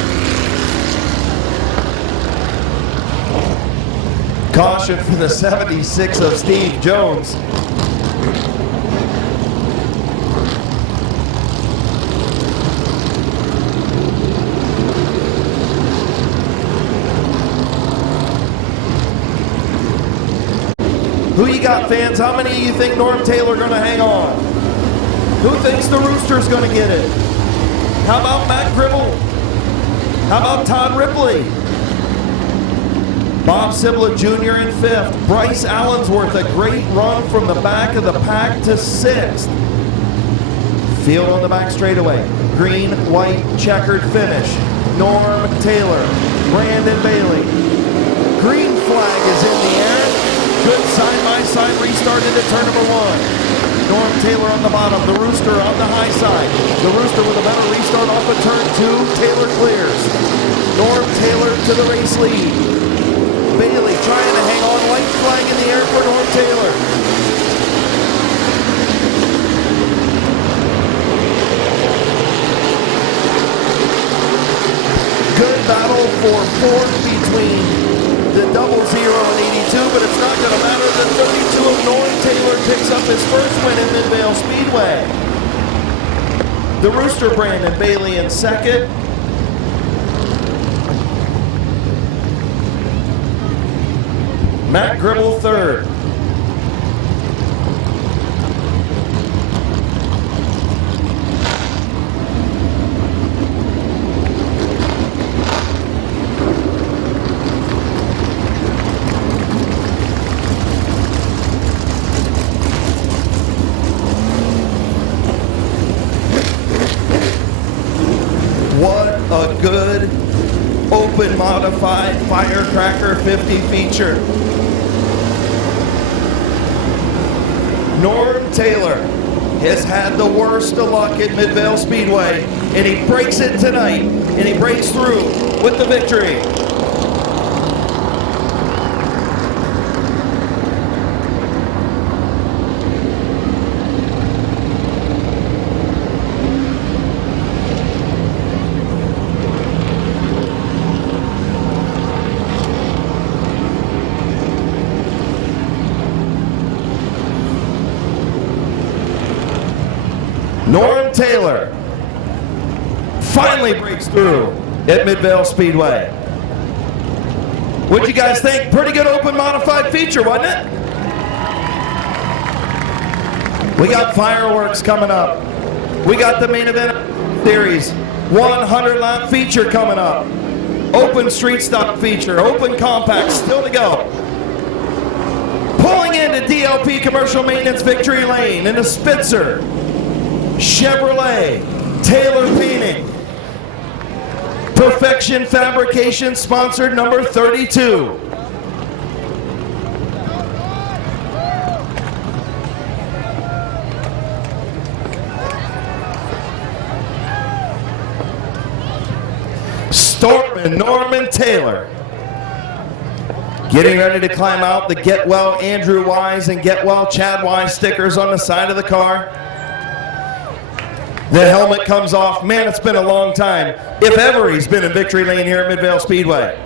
Caution for the 76 of Steve Jones. Who you got, fans? How many of you think Norm Taylor going to hang on? Who thinks the Rooster's going to get it? How about Matt Gribble? How about Todd Ripley? Bob Sibla Jr. in 5th. Bryce Allensworth, a great run from the back of the pack to 6th. Field on the back straightaway. Green, white, checkered finish. Norm Taylor, Brandon Bailey. Green flag is in the air. Good side-by-side restart into turn number 1. Norm Taylor on the bottom, the Rooster on the high side. The Rooster with a better restart off of turn 2. Taylor clears. Norm Taylor to the race lead. Bailey trying to hang on, white flag in the air for Norm Taylor. Good battle for fourth between the 00 and 82, but it's not going to matter. The 32 of Norm Taylor picks up his first win in Midvale Speedway. The Rooster, Brandon Bailey in 2nd. Matt Gribble 3rd. What a good open modified Firecracker 50 feature. Norm Taylor has had the worst of luck at Midvale Speedway, and he breaks it tonight, and he breaks through with the victory. Norm Taylor finally breaks through at Midvale Speedway. What'd you guys think? Pretty good open modified feature, wasn't it? We got fireworks coming up. We got the main event series, 100 lap feature coming up. Open street stock feature, open compact still to go. Pulling into DLP Commercial Maintenance Victory Lane in a Spitzer Chevrolet Taylor Painting. Perfection Fabrication sponsored number 32. Stormin' Norman Taylor. Getting ready to climb out. The Get Well Andrew Wise and Get Well Chad Wise stickers on the side of the car. The helmet comes off. Man, it's been a long time, if ever he's been in Victory Lane here at Midvale Speedway.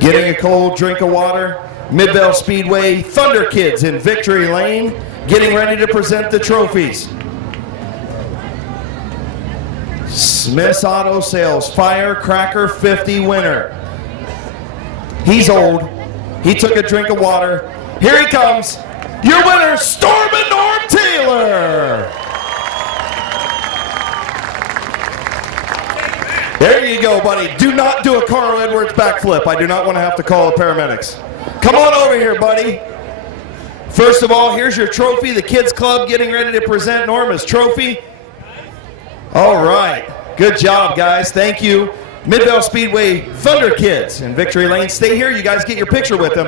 Getting a cold drink of water. Midvale Speedway Thunder Kids in Victory Lane, getting ready to present the trophies. Smith's Auto Sales Firecracker 50 winner. He's old. He took a drink of water. Here he comes. Your winner, Stormin' Norm Taylor. There you go, buddy. Do not do a Carl Edwards backflip. I do not want to have to call the paramedics. Come on over here, buddy. First of all, here's your trophy. The Kids Club getting ready to present Norma's trophy. All right. Good job, guys. Thank you. Midvale Speedway Thunder Kids in Victory Lane. Stay here. You guys get your picture with them.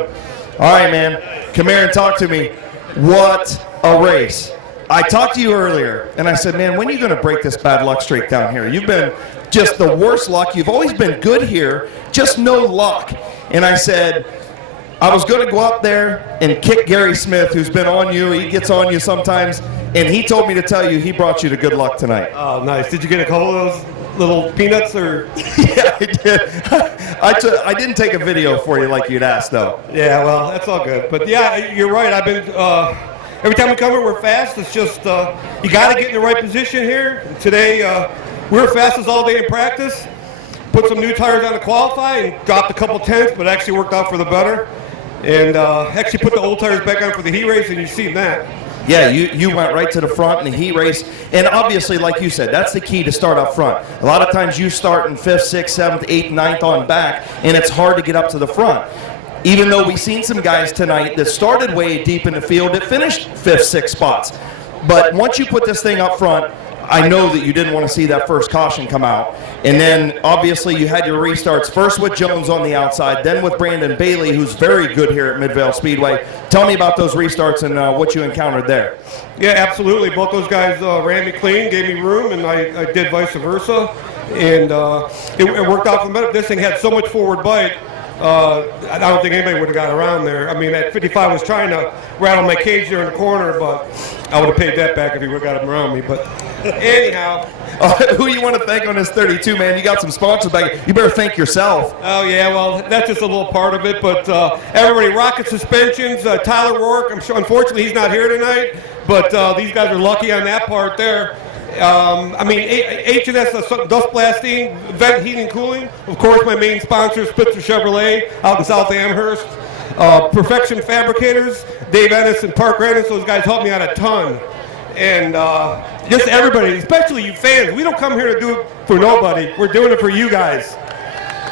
All right, man. Come here and talk to me. What a race. I talked to you earlier, and I said, man, when are you going to break this bad luck streak down here? You've been just the worst luck. You've always been good here, just no luck. And I said, I was going to go up there and kick Gary Smith, who's been on you. He gets on you sometimes. And he told me to tell you he brought you to good luck tonight. Oh, nice. Did you get a couple of those little peanuts? Or? Yeah, I did. I didn't take a video for you like you'd asked, though. Yeah, well, that's all good. But, yeah, you're right. I've been every time we come here, we're fast. It's just you got to get in the right position here. Today, we were fastest all day in practice. Put some new tires on to qualify and dropped a couple tenths, but actually worked out for the better. And actually put the old tires back on for the heat race, and you've seen that. Yeah, you went right to the front in the heat race. And obviously, like you said, that's the key to start up front. A lot of times you start in 5th, 6th, 7th, 8th, 9th on back, and it's hard to get up to the front. Even though we've seen some guys tonight that started way deep in the field that finished 5th, 6th spots. But once you put this thing up front, I know that you didn't want to see that first caution come out. And then, obviously, you had your restarts, first with Jones on the outside, then with Brandon Bailey, who's very good here at Midvale Speedway. Tell me about those restarts and what you encountered there. Yeah, absolutely. Both those guys ran me clean, gave me room, and I did vice versa. And it worked out for the better. This thing had so much forward bite. I don't think anybody would have got around there. I mean, at 55 was trying to rattle my cage there in the corner, but I would have paid that back if he would have got him around me. But anyhow. Who you want to thank on this 32, man? You got some sponsors back. You better thank yourself. Oh, yeah, well, that's just a little part of it. But everybody, Rocket Suspensions, Tyler Rourke, I'm sure, unfortunately, he's not here tonight. But these guys are lucky on that part there. I mean, H&S Dust Blasting, Vent Heating and Cooling. Of course, my main sponsor, Spitzer Chevrolet, out in South Amherst. Perfection Fabricators, Dave Ennis and Park Rennis. Those guys helped me out a ton. And just everybody, especially you fans. We don't come here to do it for nobody. We're doing it for you guys.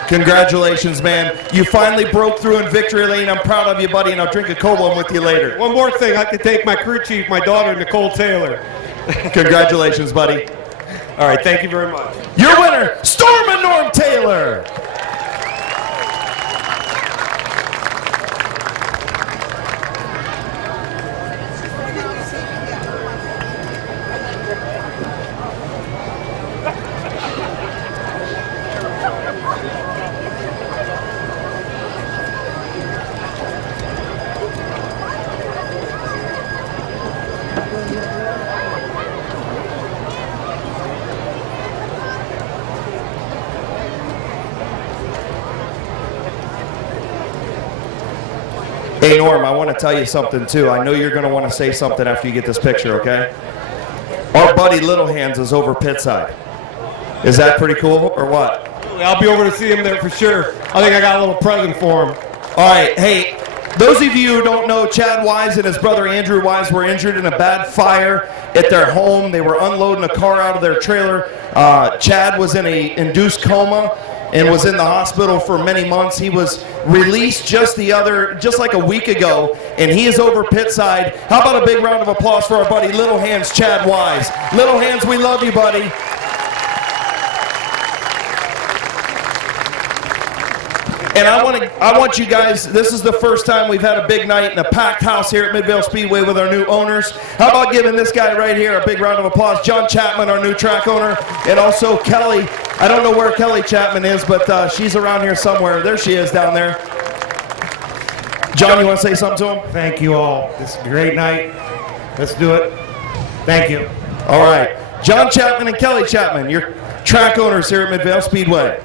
Congratulations, man. You finally broke through in Victory Lane. I'm proud of you, buddy, and I'll drink a cola with you later. One more thing. I'd like to thank my crew chief, my daughter, Nicole Taylor. Congratulations, buddy. All right, thank you very much. Your winner, Storm and Norm Taylor. Hey, Norm, I want to tell you something, too. I know you're going to want to say something after you get this picture, okay? Our buddy Little Hands is over pit side. Is that pretty cool, or what? I'll be over to see him there for sure. I think I got a little present for him. All right, hey, those of you who don't know, Chad Wise and his brother Andrew Wise were injured in a bad fire at their home. They were unloading a car out of their trailer. Chad was in a induced coma and was in the hospital for many months. He was released just like a week ago, and he is over pit side. How about a big round of applause for our buddy Little Hands, Chad Wise. Little Hands, we love you, buddy. And I want you guys, this is the first time we've had a big night in a packed house here at Midvale Speedway with our new owners. How about giving this guy right here a big round of applause, John Chapman, our new track owner, and also Kelly. I don't know where Kelly Chapman is, but she's around here somewhere. There she is down there. John, you want to say something to him? Thank you all. It's a great night. Let's do it. Thank you. All right. John Chapman and Kelly Chapman, your track owners here at Midvale Speedway.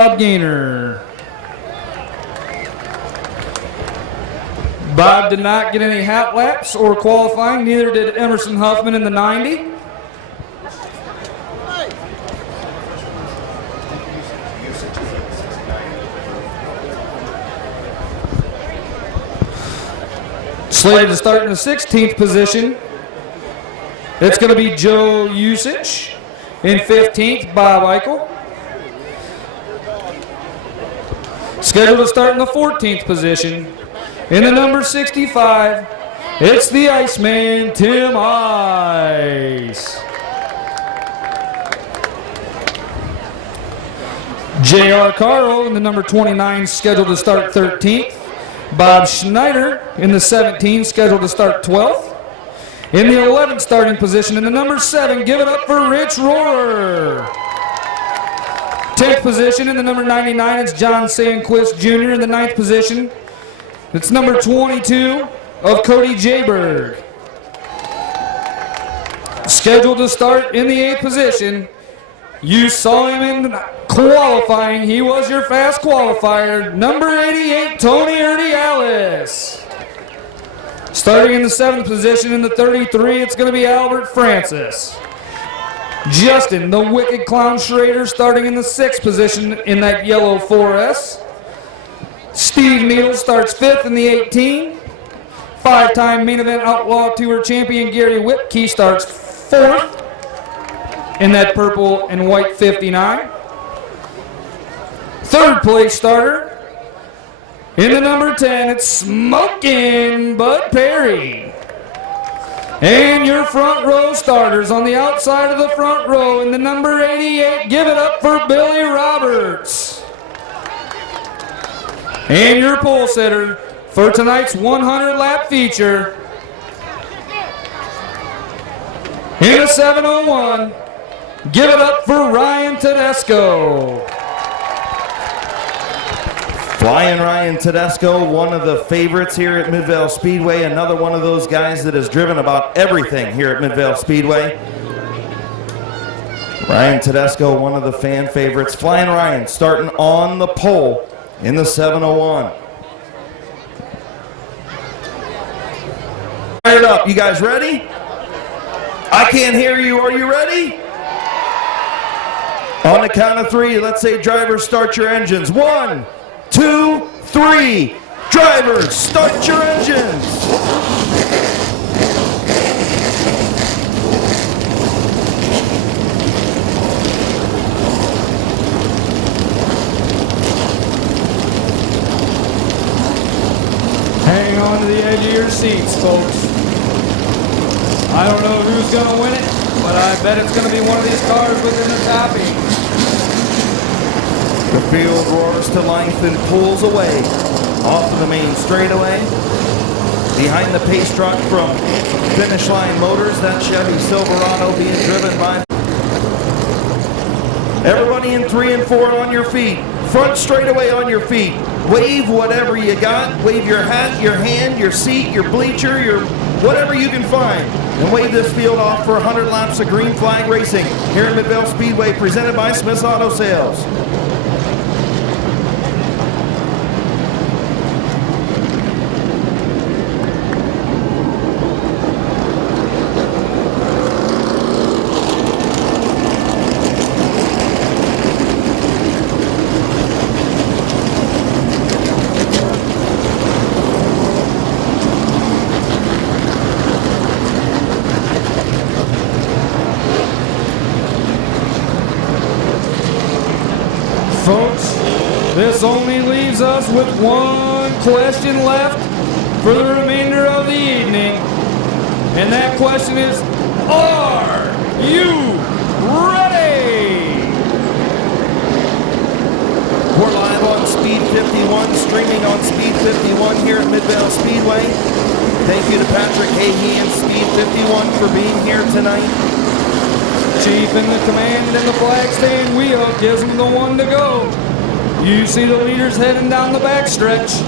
Bob Gainer. Bob did not get any hat laps or qualifying, neither did Emerson Huffman in the 90. Slated to start in the 16th position. It's going to be Joe Usich. In 15th, Bob Eichel. Scheduled to start in the 14th position. In the number 65, it's the Iceman, Tim Ice. J.R. Caro in the number 29, scheduled to start 13th. Bob Schneider in the 17, scheduled to start 12th. In the 11th starting position, in the number 7, give it up for Rich Rohrer. 10th position, in the number 99, it's John Sandquist Jr. In the 9th position, it's number 22 of Cody Jayberg. Scheduled to start in the 8th position. You saw him in qualifying. He was your fast qualifier. Number 88, Tony Urdiales. Starting in the 7th position, in the 33, it's going to be Albert Francis. Justin, the Wicked Clown Schrader, starting in the 6th position in that yellow 4S. Steve Neal starts 5th in the 18. Five-time main event Outlaw Tour champion Gary Whipkey starts 4th in that purple and white 59. Third place starter, in the number 10, it's Smokin' Bud Perry. And your front row starters on the outside of the front row, in the number 88, give it up for Billy Roberts. And your pole sitter for tonight's 100-lap feature, in the 701, give it up for Ryan Tedesco. Flying Ryan Tedesco, one of the favorites here at Midvale Speedway, another one of those guys that has driven about everything here at Midvale Speedway. Ryan Tedesco, one of the fan favorites. Flying Ryan starting on the pole in the 701. Fire it up. You guys ready? I can't hear you. Are you ready? On the count of 3, let's say drivers, start your engines. 1, 2, 3. Drivers, start your engines. Hang on to the edge of your seats, folks. I don't know who's going to win it, but I bet it's going to be one of these cars within the topping. The field roars to length and pulls away off of the main straightaway. Behind the pace truck from Finish Line Motors, that Chevy Silverado being driven by. Everybody in 3 and 4 on your feet. Front straightaway on your feet. Wave whatever you got. Wave your hat, your hand, your seat, your bleacher, your whatever you can find. And wave this field off for 100 laps of green flag racing here at Midvale Speedway, presented by Smith's Auto Sales. Folks, this only leaves us with one question left for the remainder of the evening. And that question is, are you ready? We're live on Speed 51, streaming on Speed 51 here at Midvale Speedway. Thank you to Patrick Hahey and Speed 51 for being here tonight. Chief in the command and the flag stand wheel gives him the one to go. You see the leaders heading down the backstretch.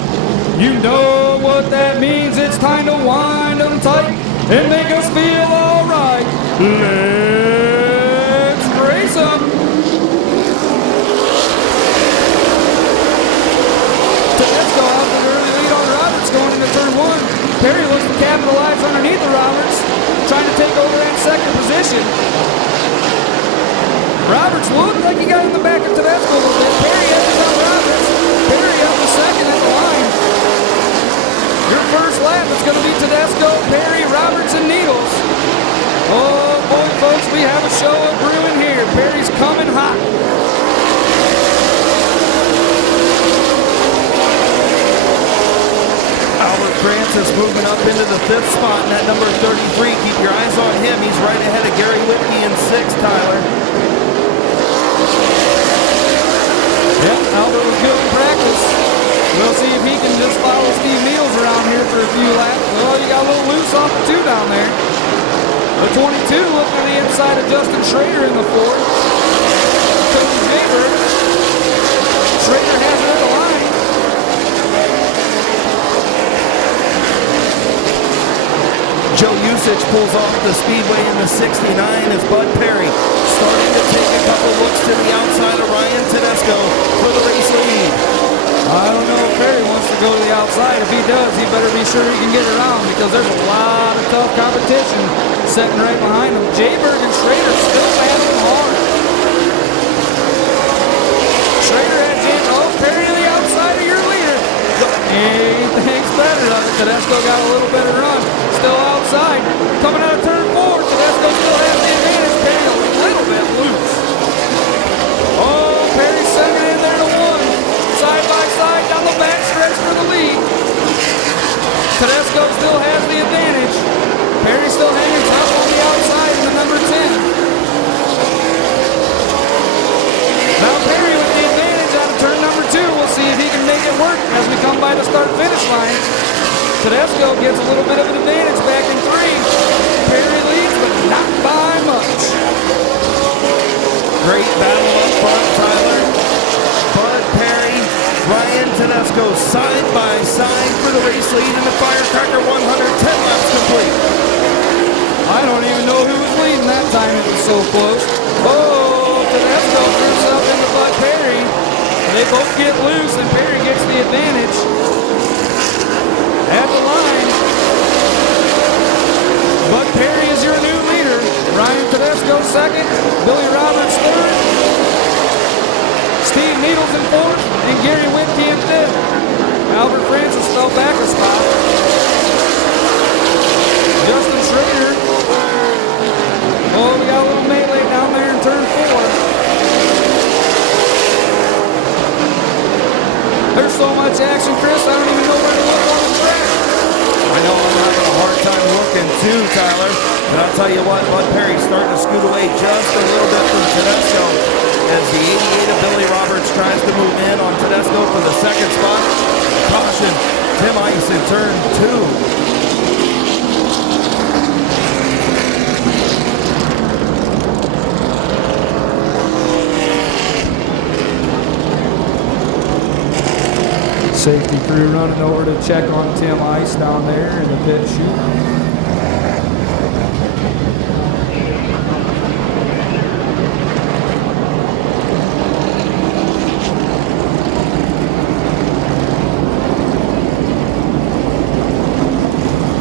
You know what that means. It's time to wind them tight and make us feel all right. Let's race them. Roberts looked like he got in the back of Tedesco a little bit. Perry edges on Roberts. Perry up to second at the line. Your first lap is going to be Tedesco, Perry, Roberts, and Needles. Oh boy, folks, we have a show of brewing here. Perry's coming hot. Albert Francis moving up into the 5th spot in that number 33. Keep your eyes on him. He's right ahead of Gary Whitney in 6th, Tyler. Yep, Albert was good in practice. We'll see if he can just follow Steve Neals around here for a few laps. Oh, you got a little loose off the 2 down there. The 22 looking on the inside of Justin Schrader in the 4th. Cody Jaber. Schrader has it at the line. Joe Usich pulls off the speedway in the 69 as Bud Perry starting to take a couple looks to the outside of Ryan Tedesco for the race lead. I don't know if Perry wants to go to the outside. If he does, he better be sure he can get around because there's a lot of tough competition sitting right behind him. Jayberg and Schrader still battling hard. Schrader had James. Oh, Perry to the outside of your leader. He thinks better of it. Tedesco got a little better run. Still outside. Coming out of turn 4. Tedesco still has the advantage. Perry a little bit loose. Oh, Perry second in there to 1. Side by side down the back stretch for the lead. Tedesco still has the advantage. Perry still hanging tough on the outside in the number 10. Now Perry with the advantage out of turn number 2. We'll see if he can make it work as we come by the start-finish line. Tedesco gets a little bit of an advantage back in 3. Perry leads, but not by much. Great battle up front, Tyler. Bud Perry, Ryan Tedesco side by side for the race lead in the Firecracker 110 laps complete. I don't even know who was leading that time. It was so close. Oh, Tedesco throws up into Bud Perry. They both get loose, and Perry gets the advantage at the line. Bud Perry is your new leader. Ryan Tedesco second. Billy Roberts third. Steve Needles in 4th. And Gary Whitney in 5th. Albert Francis fell back a spot. Justin Schrader. Oh, we got a little melee down there in turn 4. There's so much action, Chris, I don't even know where to look on the track. I know I'm having a hard time looking too, Tyler. But I'll tell you what, Bud Perry's starting to scoot away just a little bit from Tedesco as the 88 of Billy Roberts tries to move in on Tedesco for the 2nd spot. Caution, Tim Ice in turn 2. Safety crew running over to check on Tim Ice down there in the pit chute.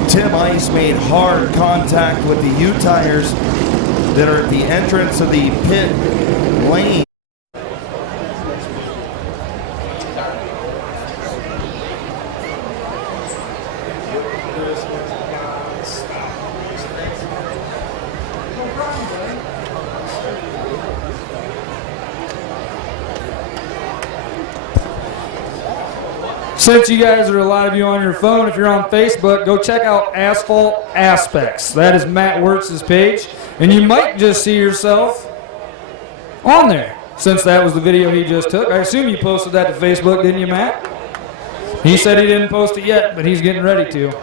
Tim Ice made hard contact with the U tires that are at the entrance of the pit lane. Since you guys are a lot of you on your phone, if you're on Facebook, go check out Asphalt Aspects. That is Matt Wirtz's page, and you might just see yourself on there, since that was the video he just took. I assume you posted that to Facebook, didn't you, Matt? He said he didn't post it yet, but he's getting ready to.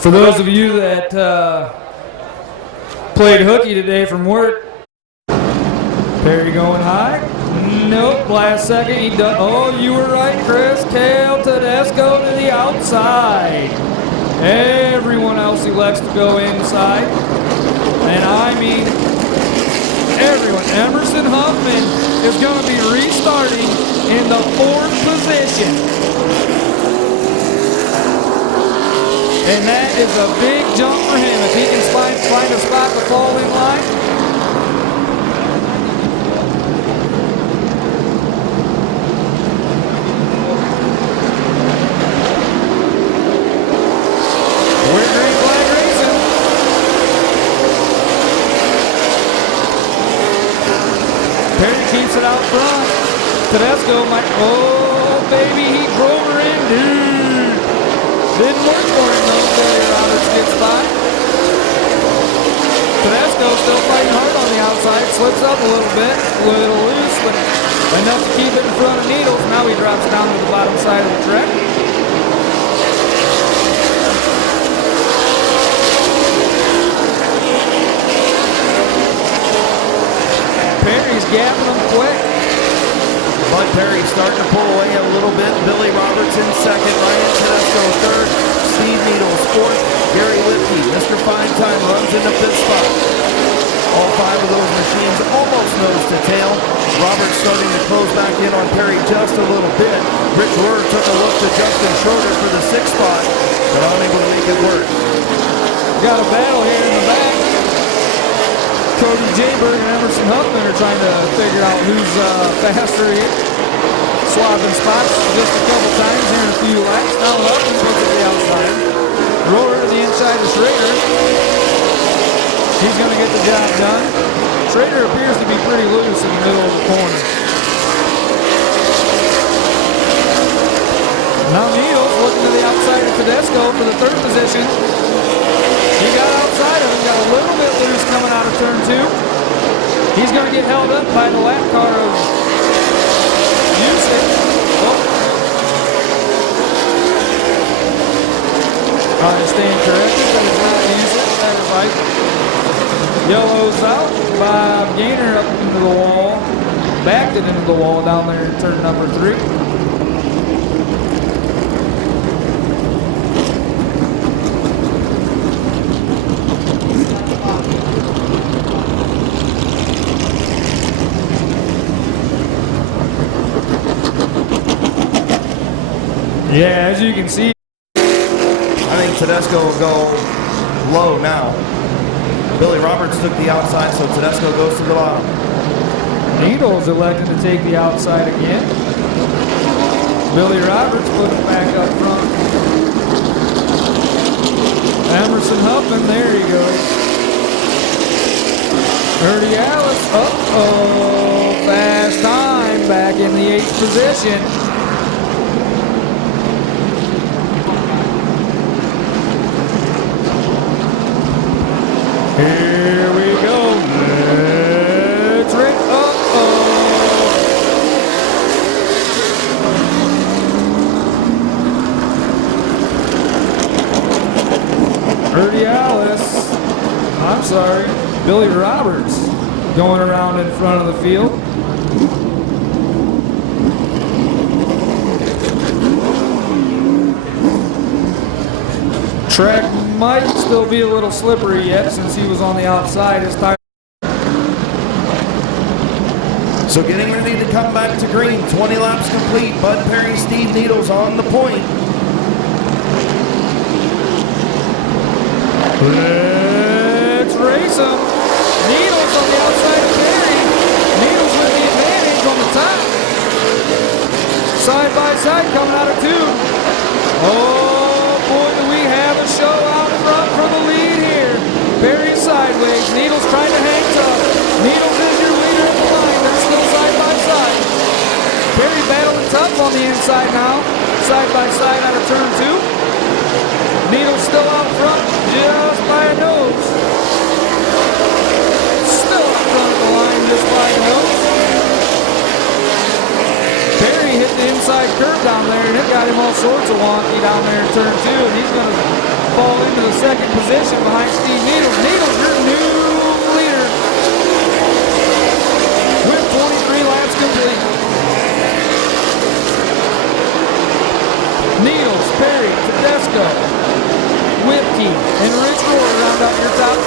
For those of you that played hooky today from work, Perry going high. Nope, last second he does. Oh, you were right, Chris. Cale Tedesco to the outside. Everyone else elects to go inside. And I mean, everyone. Emerson Huffman is going to be restarting in the 4th position. And that is a big jump for him. If he can find a spot to fall in line. We're green flag racing. Perry keeps it out front. Tedesco might, oh baby, he drove her in, dude. Didn't work for him though. Billy Roberts gets by. Tedesco still fighting hard on the outside, slips up a little bit, a little loose, but enough to keep it in front of Needles. Now he drops down to the bottom side of the track. Perry's gapping him quick. Bud Perry starting to pull away a little bit. Billy Roberts in second. Ryan Tedesco third. Steve Needles fourth. Gary Lipke, Mr. Fine Time, runs into fifth spot. All 5 of those machines almost nose to tail. Roberts starting to close back in on Perry just a little bit. Rich Rohr took a look to Justin Schroeder for the 6th spot, but unable to make it work. Got a battle here in the back. Cody Jaberg and Emerson Huffman are trying to figure out who's faster here. Swapping spots just a couple times here in a few laps. Now Huffman puts it to the outside. Roller to the inside of Schrader. He's going to get the job done. Schrader appears to be pretty loose in the middle of the corner. Now Needles looking to the outside of Tedesco for the 3rd position. He got outside of him, got a little bit loose coming out of turn 2. He's going to get held up by the lap car of Usyk. I stand corrected, but it's not Usyk. That is right. Yellow's out. Bob Gaynor up into the wall. Backed it into the wall down there in turn number 3. Yeah, as you can see, I think Tedesco will go low now. Billy Roberts took the outside, so Tedesco goes to the bottom. Needles elected to take the outside again. Billy Roberts put it back up front. Emerson Huffman, there he goes. Ernie Alice, uh-oh, fast time, back in the 8th position. Here we go. Let's rip. Ernie Alice. I'm sorry. Billy Roberts going around in front of the field. Track might still be a little slippery yet since he was on the outside. His tire. So getting ready to come back to green. 20 laps complete. Bud Perry, Steve Needles on the point. Let's race him. Needles on the outside of Perry. Needles with the advantage on the top. Side by side coming out of 2. Oh boy, do we have a show out front for the lead here. Perry sideways. Needles trying to hang tough. Needles is your leader of the line. They're still side by side. Perry battling tough on the inside now. Side by side out of turn 2. Needles still out front, just by a nose. Still out front of the line, just by a nose. Perry hit the inside curve down there, and it got him all sorts of wonky down there in turn 2, and he's going to fall into the 2nd position behind Steve Needles. Needles, your new leader, with 23 laps complete. Needles, Perry, Tedesco, Whipkey, and Rich Rohr round up your top 5.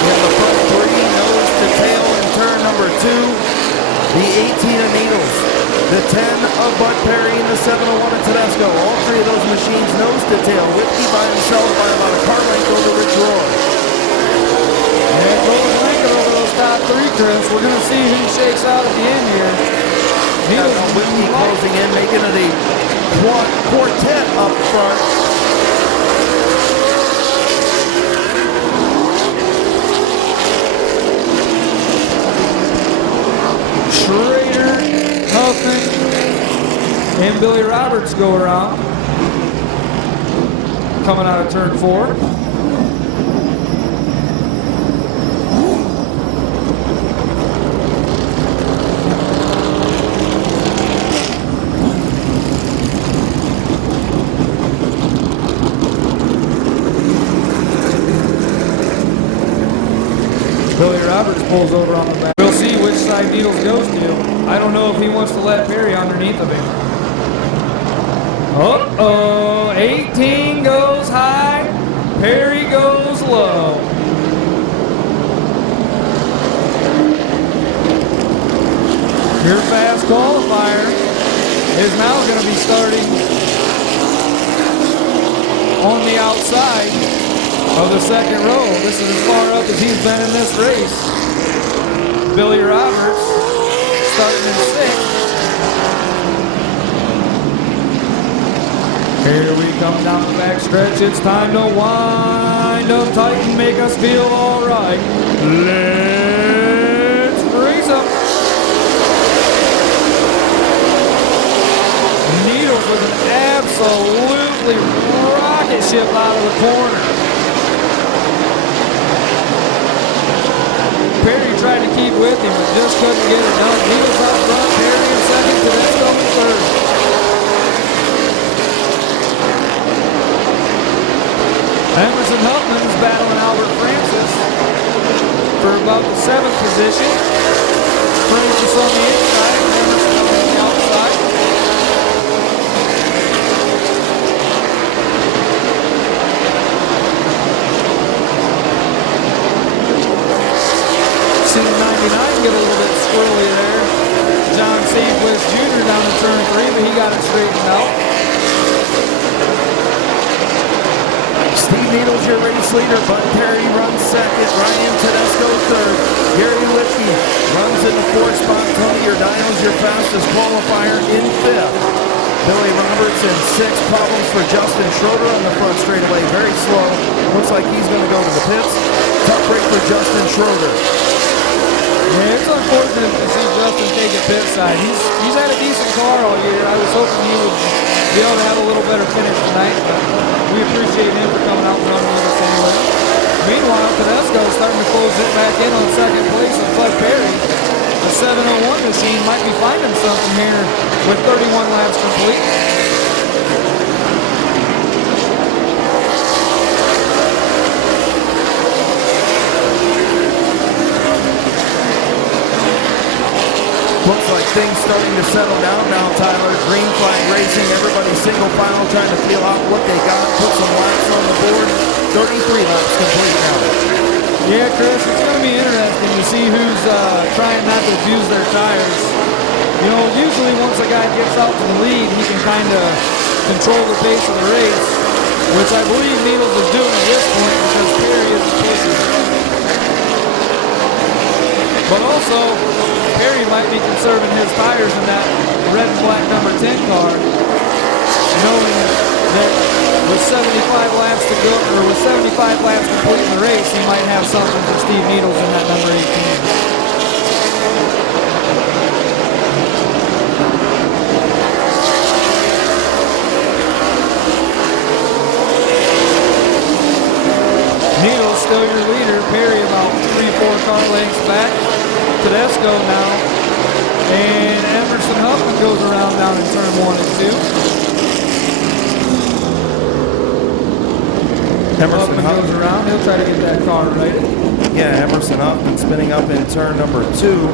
We have the front 3, nose to tail in turn number 2. The 18 of Needles. the 10 of Bud Perry, and the 701 of Tedesco. All three of those machines nose to tail. Whiskey by himself by about a car length over Rich Roy. And goes Lincoln over those top three, Chris. We're going to see who shakes out at the end here. Needles Whiskey closing in, making it a quartet up front. Schrader, Huffman, and Billy Roberts go around. Coming out of turn 4. Billy Roberts pulls over on the back. We'll see which side Needles goes to. I don't know if he wants to let Perry underneath of him. Uh-oh, 18 goes high, Perry goes low. Your fast qualifier is now going to be starting on the outside of the second row. This is as far up as he's been in this race. Billy Roberts starting in 6th. Here we come down the back stretch. It's time to wind up tight and make us feel all right. Let's race up. Needles with an absolutely rocket ship out of the corner. Perry tried to keep with him, but just couldn't get it done. Needles out front, Perry in second, Tedesco in third. Emerson Huffman's battling Albert Francis for about the 7th position. Francis on the inside, Emerson on the outside. Seen 99 get a little bit squirrely there. John Seaquist Jr. down in turn 3, but he got it straightened out. Steve Needles, your race leader. Bud Perry runs second. Ryan Tedesco third. Gary Whiskey runs in the 4th spot. Tony Urdino's your fastest qualifier in 5th. Billy Roberts in 6th. Problems for Justin Schroeder on the front straightaway. Very slow. Looks like he's going to go to the pits. Tough break for Justin Schroeder. Yeah, it's unfortunate to see Justin take a pit side. He's had a decent car all year. I was hoping he would be able to have a little better finish tonight, but we appreciate him for coming out and running with us anyway. Meanwhile, Tedesco starting to close it back in on second place with Bud Perry. The 701 machine might be finding something here with 31 laps complete. Looks like things starting to settle down now, Tyler. Green flag racing, everybody single file trying to feel out what they got, put some laps on the board. 33 laps complete now. Yeah, Chris, it's going to be interesting to see who's trying not to abuse their tires. You know, usually once a guy gets out to the lead, he can kind of control the pace of the race, which I believe Needles is doing at this point because Perry is pushing. But also, Perry might be conserving his tires in that red and black number 10 car, knowing that with 75 laps to go, or with 75 laps complete in the race, he might have something for Steve Needles in that number 18. Needles still your leader. Perry about 3-4 car lengths back. Tedesco now, and Emerson Huffman goes around down in turn 1 and 2. Emerson Huffman goes around, he'll try to get that car right. Yeah, Emerson Huffman spinning up in turn number 2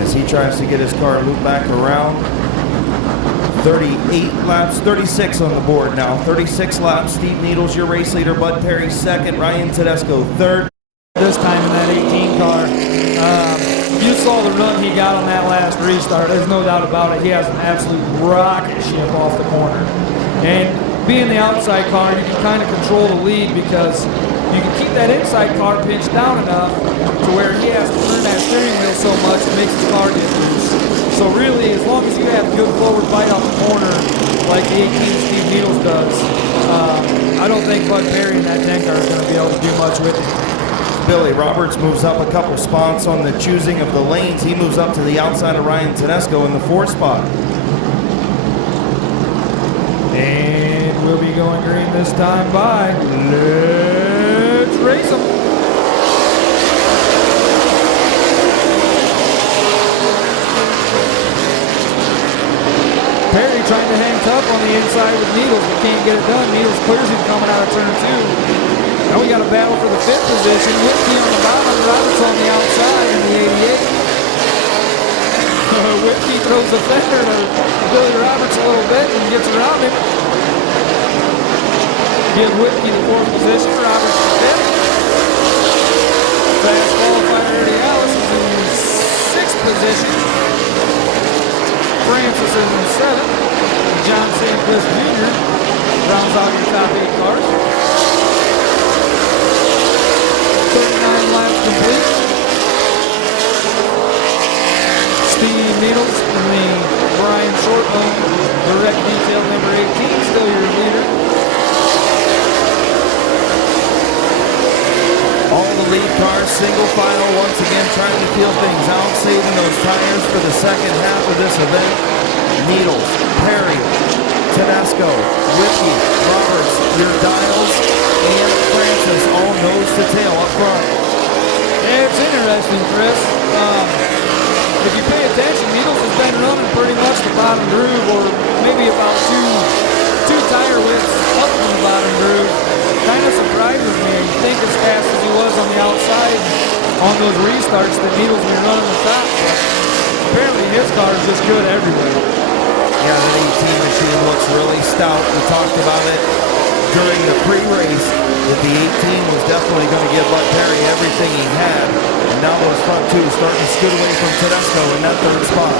as he tries to get his car looped back around. 38 laps, 36 on the board now. 36 laps. Steve Needles, your race leader. Bud Perry second. Ryan Tedesco third. This time in that 18 car. You saw the run he got on that last restart. There's no doubt about it. He has an absolute rocket ship off the corner. And being the outside car, you can kind of control the lead because you can keep that inside car pinched down enough to where he has to turn that steering wheel so much it makes his car get loose. So really, as long as you have good forward bite out the corner like the 18 Steve Needles does, I don't think Bud Perry in that 10 car is going to be able to do much with it. Billy Roberts moves up a couple spots on the choosing of the lanes. He moves up to the outside of Ryan Tedesco in the 4th spot. And we'll be going green this time by. Let's race them. Perry trying to hang tough on the inside with Needles, but can't get it done. Needles clears him coming out of turn 2. Now we got a battle for the 5th position. Whitney on the bottom, Roberts on the outside in the 88. Whitney throws the fender to Billy Roberts a little bit and gets around him. Give Whitney the 4th position, Roberts the 5th. Fast qualifier Eddie Alice is in the 6th position. Francis is in 7th. John Sandquist Jr. rounds out your top 8 cars. 39 laps complete. Steve Needles in the Brian Shortman direct detail number 18, still your leader. All the lead cars, single file, once again trying to feel things out, saving those tires for the second half of this event. Needles, Perry, Tedesco, Whitney, Roberts, your Dials, and Francis all nose to tail up front. Yeah, it's interesting, Chris. If you pay attention, Needles has been running pretty much the bottom groove, or maybe about two tire widths up from the bottom groove. Kind of surprises me. You think as fast as he was on the outside on those restarts that Needles been running the top, but apparently his car is just good everywhere. Yeah, that 18 machine looks really stout. We talked about it during the pre-race that the 18 was definitely going to give Bud Perry everything he had. And now those front two starting to scoot away from Tedesco in that 3rd spot.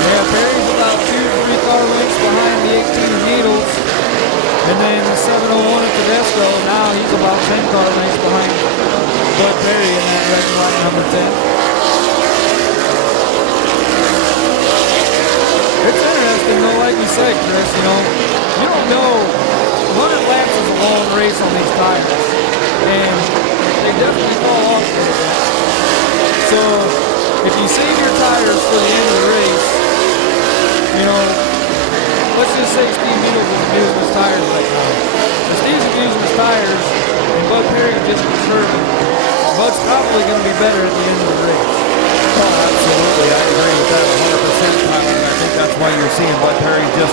Yeah, Perry's about 2-3 car lengths behind the 18 Needles. And then the 701 at Tedesco, now he's about 10 car lengths behind Bud Perry in that red and white number 10. It's interesting though, like you said, Chris, you don't know, 100 laps is a long race on these tires, and they definitely fall off a little bit. So, if you save your tires for the end of the race, let's just say Steve Needles is abusing his tires right now. If Steve's abusing his tires, and Bud Perry just conserving, Bud's probably going to be better at the end of the race. Oh, absolutely. I agree with that 100%, Tyler. I think that's why you're seeing Bud Perry just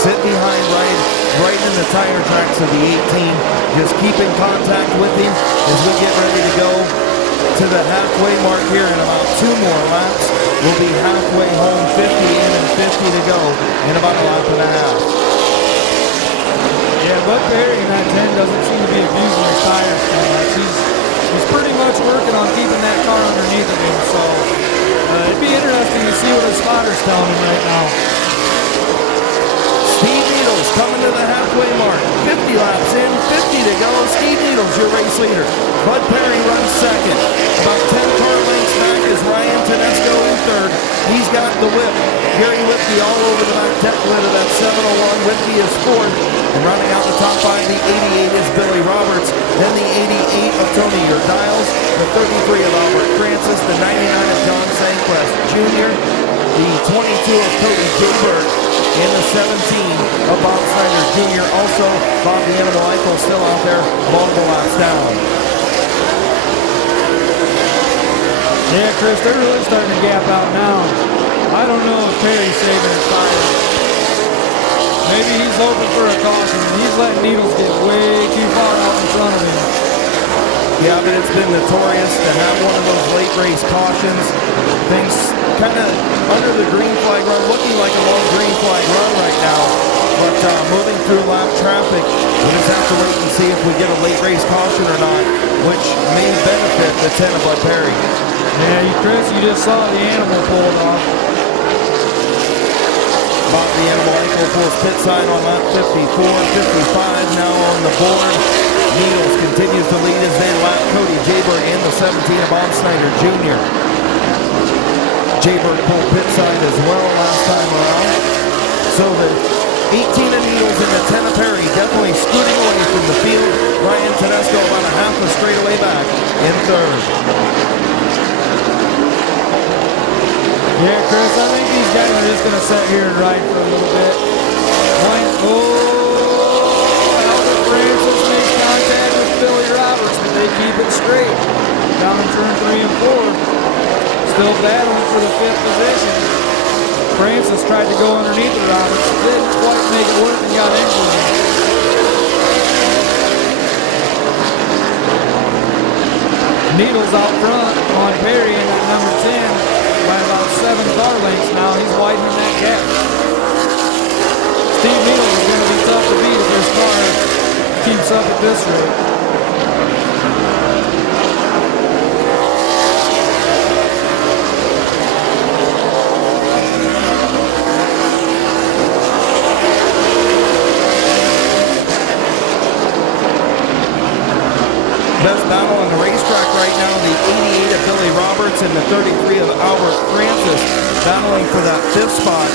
sit behind right in the tire tracks of the 18, just keep in contact with him as we get ready to go to the halfway mark here in about 2 more laps. We'll be halfway home, 50 in and 50 to go in about a lap and a half. Yeah, Bud Perry in that 10 doesn't seem to be abusing his tires too much. He's pretty much working on keeping that car underneath of him, so it'd be interesting to see what his spotter's telling him right now. Steve Needles coming to the halfway mark. 50 laps in, 50 to go. Steve Needles, your race leader. Bud Perry runs second. About 10 car lengths back is Ryan Tedesco in 3rd. He's got the whip. Gary Whitney all over the back deck lid of that 701. Whitney is 4th. And rounding out the top 5, the 88 is Billy Roberts. Then the 88 of Tony Dials. The 33 of Albert Francis. The 99 of John Sandquist Jr. The 22 of Cody Jaybird. And the 17 of Bob Snyder Jr. Also, Bob the Animal Eichel still out there, multiple laps down. Yeah, Chris, they're really starting to gap out now. I don't know if Perry's saving his tires. Maybe he's hoping for a caution. He's letting Needles get way too far out in front of him. Yeah, but it's been notorious to have one of those late race cautions. Things kind of under the green flag run, looking like a long green flag run right now. But moving through lap traffic, we just have to wait and see if we get a late race caution or not, which may benefit the 10 of Bud Perry. Yeah, Chris, you just saw the animal pulled off. Bob the Animal Ankle pulls pit sign on lap 54, 55 now on the board. Needles continues to lead as they lap Cody Jayberg and the 17 of Bob Snyder Jr. Jayberg pulled pit sign as well last time around. So the 18 of Needles and the 10 of Perry definitely scooting away from the field. Ryan Tedesco about a half a straightaway back in third. Yeah, Chris, I think these guys are just going to sit here and ride for a little bit. Albert Francis makes contact with Billy Roberts, but they keep it straight. Down in turn 3 and 4. Still battling for the 5th position. Francis tried to go underneath the Roberts, didn't quite make it work and got injured. Needles out front on Perry in at number 10. By about 7 car lengths now. He's widening that gap. Steve Needles is going to be tough to beat if this car keeps up at this rate. Best battle on the racetrack right now, the 88 of Billy Roberts and the 33 of Albert Francis battling for that 5th spot.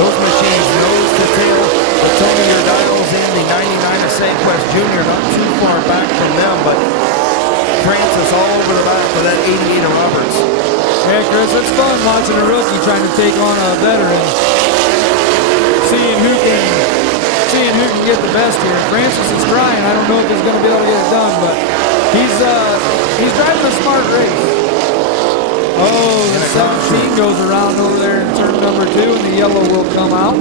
Those machines nose to tail. The Tony Urdiles in the 99 of Sanquest Jr. not too far back from them, but Francis all over the map for that 88 of Roberts. Yeah, Chris, it's fun watching a rookie trying to take on a veteran. Seeing who can get the best here. Francis is trying. I don't know if he's going to be able to get it done, but he's driving a smart race. Oh, the 17 goes around over there in turn number 2, and the yellow will come out.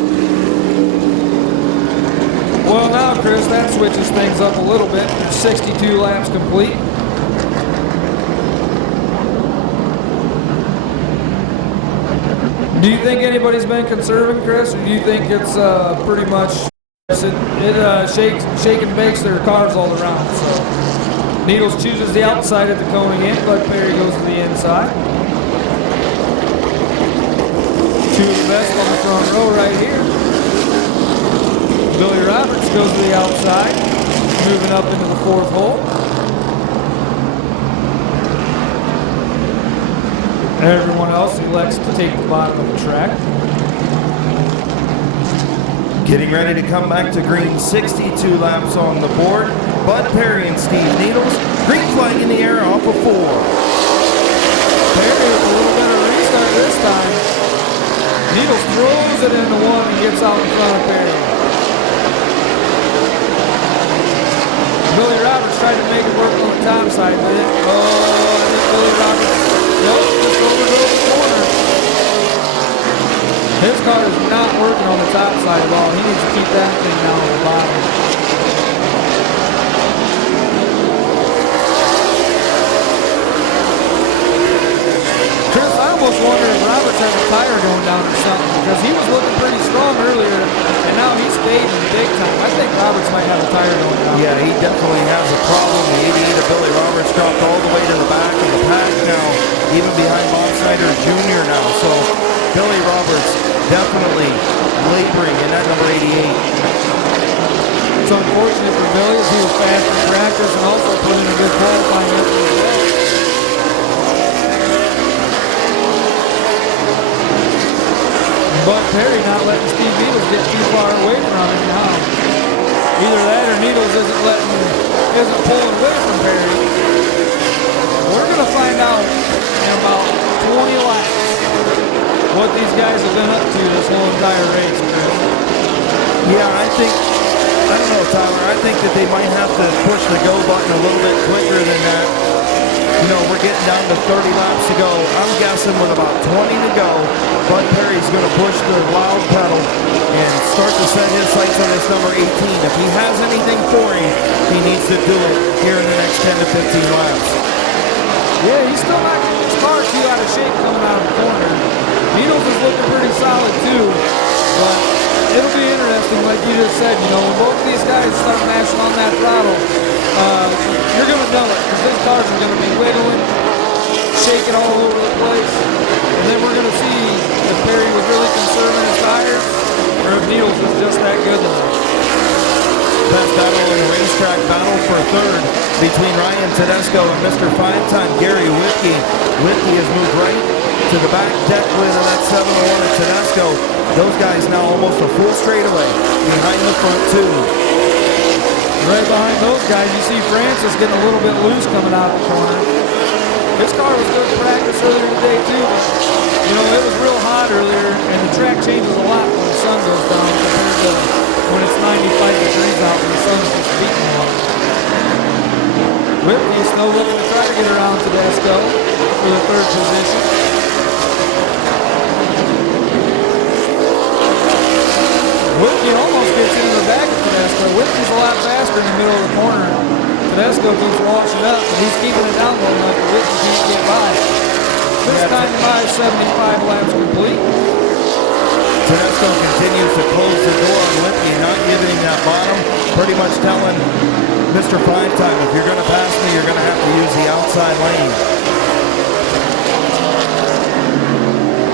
Well, now, Chris, that switches things up a little bit. 62 laps complete. Do you think anybody's been conserving, Chris, or do you think it's pretty much shake and bakes their cars all around? So Needles chooses the outside at the coning in, Bud Perry goes to the inside. 2 of the best on the front row right here. Billy Roberts goes to the outside, moving up into the 4th hole. Everyone else elects to take the bottom of the track. Getting ready to come back to green, 62 laps on the board. Bud Perry and Steve Needles. Green flag in the air off of 4. Perry with a little bit of restart this time. Needles throws it into 1 and gets out in front of Perry. Billy Roberts tried to make it work on the top side, but I think Billy Roberts, nope, just overdrove the corner. His car is not working on the top side at all. He needs to keep that thing down on the bottom. Chris, I almost wonder if Roberts has a tire going down or something, because he was looking pretty strong earlier, and now he's fading big time. I think Roberts might have a tire going down. Yeah, he definitely has a problem. The 88 of Billy Roberts dropped all the way to the back of the pack now, even behind Bob Snyder Jr. now. So Billy Roberts definitely laboring in that number 88. It's unfortunate for Billy as he was fast in practice and also put in a good qualifying effort as well. Bud Perry not letting Steve Needles get too far away from him now. Either that or Needles isn't pulling away from Perry. We're going to find out in about 20 laps what these guys have been up to this whole entire race, Chris. Yeah, I don't know, Tyler. I think that they might have to push the go button a little bit quicker than that. You know, we're getting down to 30 laps to go. I'm guessing with about 20 to go, Bud Perry's going to push the loud pedal and start to set his sights on this number 18. If he has anything for him, he needs to do it here in the next 10 to 15 laps. Yeah, he's still not getting his car too out of shape coming out of the corner. Needles is looking pretty solid too, but it'll be interesting and like you just said, you know, when both of these guys start mashing on that throttle, you're going to know it because these cars are going to be wiggling, shaking all over the place. And then we're going to see if Perry was really conserving his tires or if Needles was just that good tonight. Best battle in the racetrack, battle for third between Ryan Tedesco and Mr. Five-Time Gary Whitkey. Whitkey has moved right to the back deck with that 7-1 of Tedesco. Those guys now almost a full straightaway behind the front two. Right behind those guys, you see Francis getting a little bit loose coming out of the corner. His car was good in practice earlier today too, but you know, it was real hot earlier and the track changes a lot when the sun goes down compared to when it's 95 degrees out and the sun's just beating on it. Whitney still looking to try to get around Tedesco for the third position. Whitney almost gets into the back of Tedesco. Whitney's a lot faster in the middle of the corner. Tedesco keeps washing up, but he's keeping it down low enough that Whitney can't get by. This time by 75 laps complete. Tedesco continues to close the door on Whitney, not giving him that bottom. Pretty much telling Mr. Five-Time, if you're going to pass me, you're going to have to use the outside lane.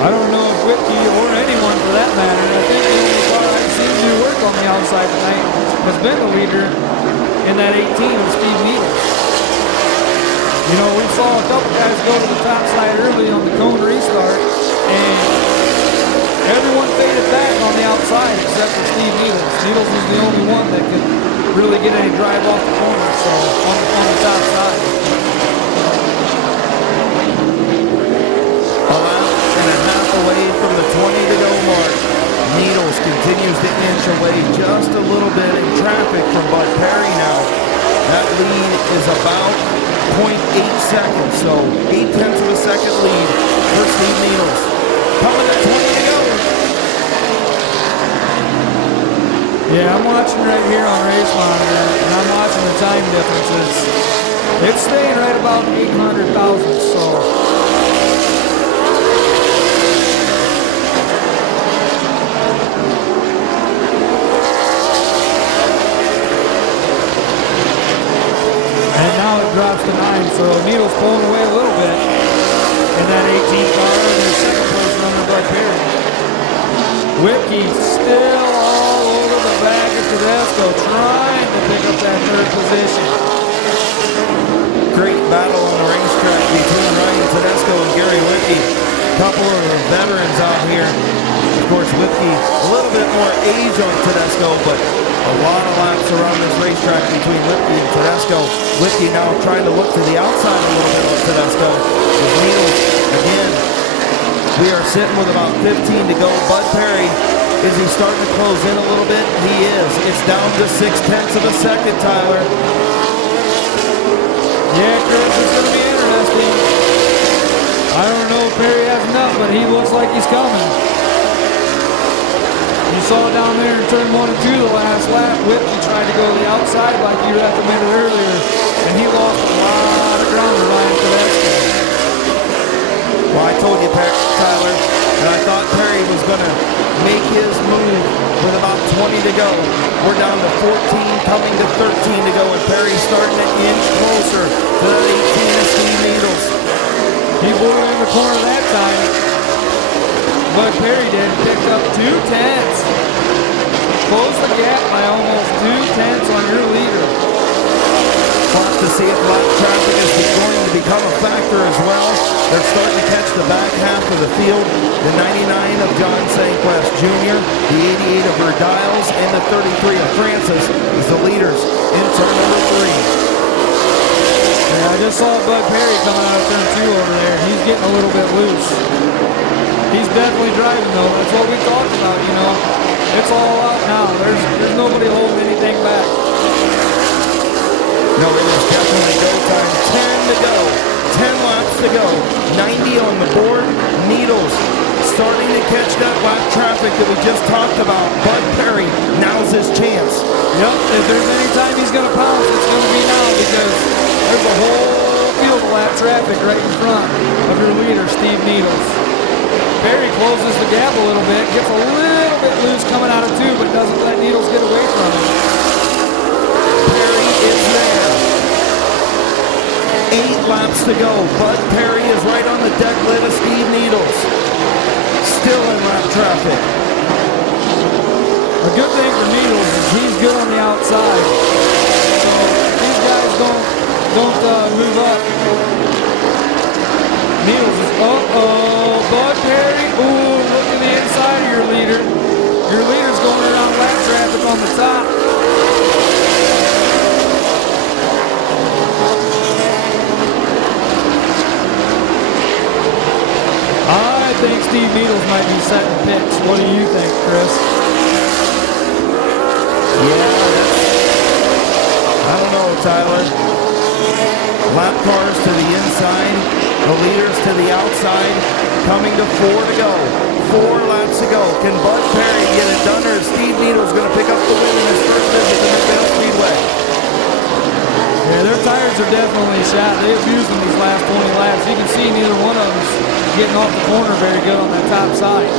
I don't know if Whitney or anyone for that matter, I think the only car I've seen do work on the outside tonight has been the leader in that 18 of Steve Needles. You know, we saw a couple guys go to the top side early on the cone restart, and everyone faded back on the outside except for Steve Needles. Needles was the only one that could really get any drive off the corner, so on the top side. A lap and a half away from the 20 to go mark. Needles continues to inch away just a little bit in traffic from Bud Perry now. That lead is about 0.8 seconds, so 0.8 of a second lead for Steve Needles. Coming at 20 to go. Yeah, I'm watching right here on Race Monitor, and I'm watching the time differences. It's staying right about 800 thousandths, so. And now it drops to 9, so Needles pulling away a little bit in that 18th car, and their second place runner Bud Perry. Whitkey still all over the back of Tedesco, trying to pick up that third position. Great battle on the racetrack between Ryan Tedesco and Gary Whitkey. Couple of veterans out here. Of course, Whitkey a little bit more age on Tedesco, but a lot of laps around this racetrack between Whitkey and Tedesco. Whitkey now trying to look to the outside a little bit of Tedesco. With Needles again. We are sitting with about 15 to go. Bud Perry, is he starting to close in a little bit? He is. It's down to 0.6 of a second, Tyler. Yeah, Chris, it's going to be interesting. I don't know if Perry has enough, but he looks like he's coming. You saw down there in turn 1 and 2 the last lap. Whitkey tried to go to the outside like you recommended earlier, and he lost a lot of ground to Ryan Tedesco. Well, I told you, Tyler, and I thought Perry was going to make his move with about 20 to go. We're down to 14, coming to 13 to go, and Perry's starting to inch closer to that 18 of Steve Needles. He blew in the corner that time. Bud Perry did, picked up 2 tenths. Closed the gap by almost 2 tenths on your leader. Clock to see if lap traffic is going to become a factor as well. They're starting to catch the back half of the field. The 99 of John Sanquest Jr., the 88 of Verdiles, and the 33 of Francis is the leaders in turn number 3. Yeah, I just saw Bud Perry coming out of turn 2 over there. He's getting a little bit loose. He's definitely driving though. That's what we talked about, you know. It's all out now. There's nobody holding anything back. No, it is definitely go time. 10 to go. 10 laps to go. 90 on the board. Needles starting to catch that lap traffic that we just talked about. Bud Perry, now's his chance. Yep, if there's any time he's going to pounce, it's going to be now because there's a whole field of lap traffic right in front of your leader, Steve Needles. Perry closes the gap a little bit, gets a little bit loose coming out of 2, but doesn't let Needles get away from him. Perry is there. 8 laps to go. Bud Perry is right on the deck lid of Steve Needles. Still in lap traffic. A good thing for Needles is he's good on the outside. So these guys don't move up. Needles is, Bud Perry. Ooh, look at the inside of your leader. Your leader's going around lap traffic on the top. I think Steve Needles might be setting picks. What do you think, Chris? I don't know, Tyler. Lap cars to the inside, the leaders to the outside, coming to 4 to go. 4 laps to go. Can Bud Perry get it done, or is Steve Needles going to pick up the win in his first visit to Midvale Speedway? Yeah, their tires are definitely shot. They abused them these last 20 laps. You can see neither one of them's getting off the corner very good on that top side.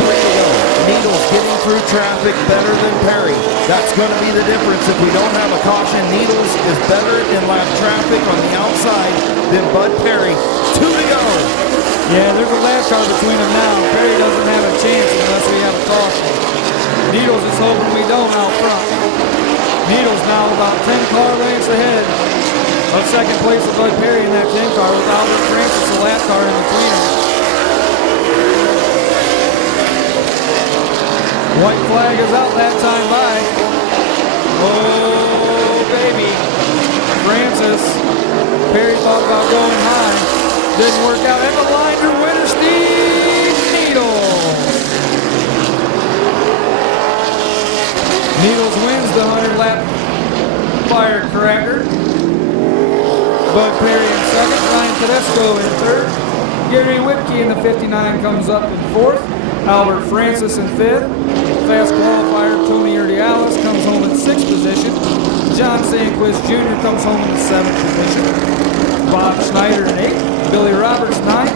3 to go. Needles getting through traffic better than Perry. That's going to be the difference. If we don't have a caution, Needles is better in lap traffic on the outside than Bud Perry. 2 to go. Yeah, there's a lap car between them now. Perry doesn't have a chance unless we have a caution. Needles is hoping we don't out front. Needles now about 10 car lengths ahead of second place with Bud Perry in that 10 car with Albert Francis, the lap car in between them. White flag is out that time by. Oh, baby. Francis. Perry thought about going high. Didn't work out. And the line to winner, Steve Needles. Needles wins the 100-lap firecracker. Bud Perry in second. Ryan Tedesco in third. Gary Whipke in the 59 comes up in fourth. Albert Francis in fifth. Fast qualifier Tony Urdiales comes home in sixth position. John Sandquist Jr. comes home in the seventh position. Bob Schneider in eighth. Billy Roberts ninth.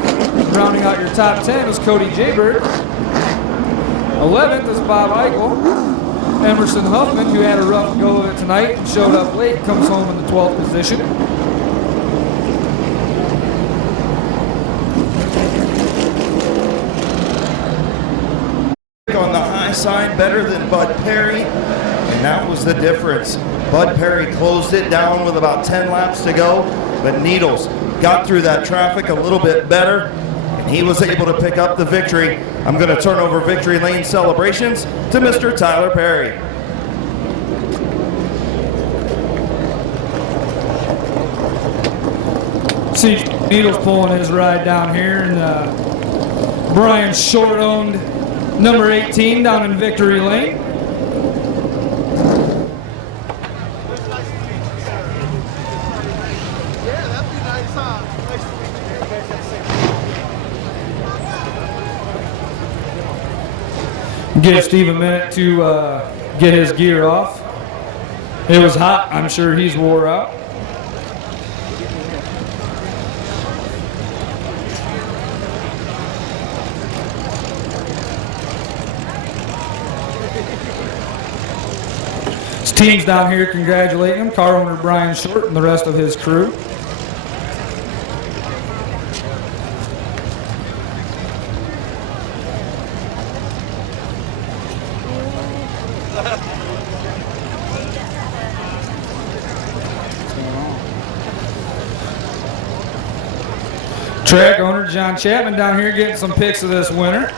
Rounding out your top 10 is Cody Jaybird. 11th is Bob Eichel. Emerson Huffman, who had a rough go of it tonight and showed up late, comes home in the 12th position. On the high side, better than Bud Perry, and that was the difference. Bud Perry closed it down with about 10 laps to go, but Needles got through that traffic a little bit better, and he was able to pick up the victory. I'm going to turn over victory lane celebrations to Mr. Tyler Perry. See Needles pulling his ride down here, and Brian Short owned number 18 down in victory lane. Give Steve a minute to get his gear off. It was hot. I'm sure he's wore out. His team's down here congratulating him. Car owner Brian Short and the rest of his crew. Track owner John Chapman down here getting some pics of this winner.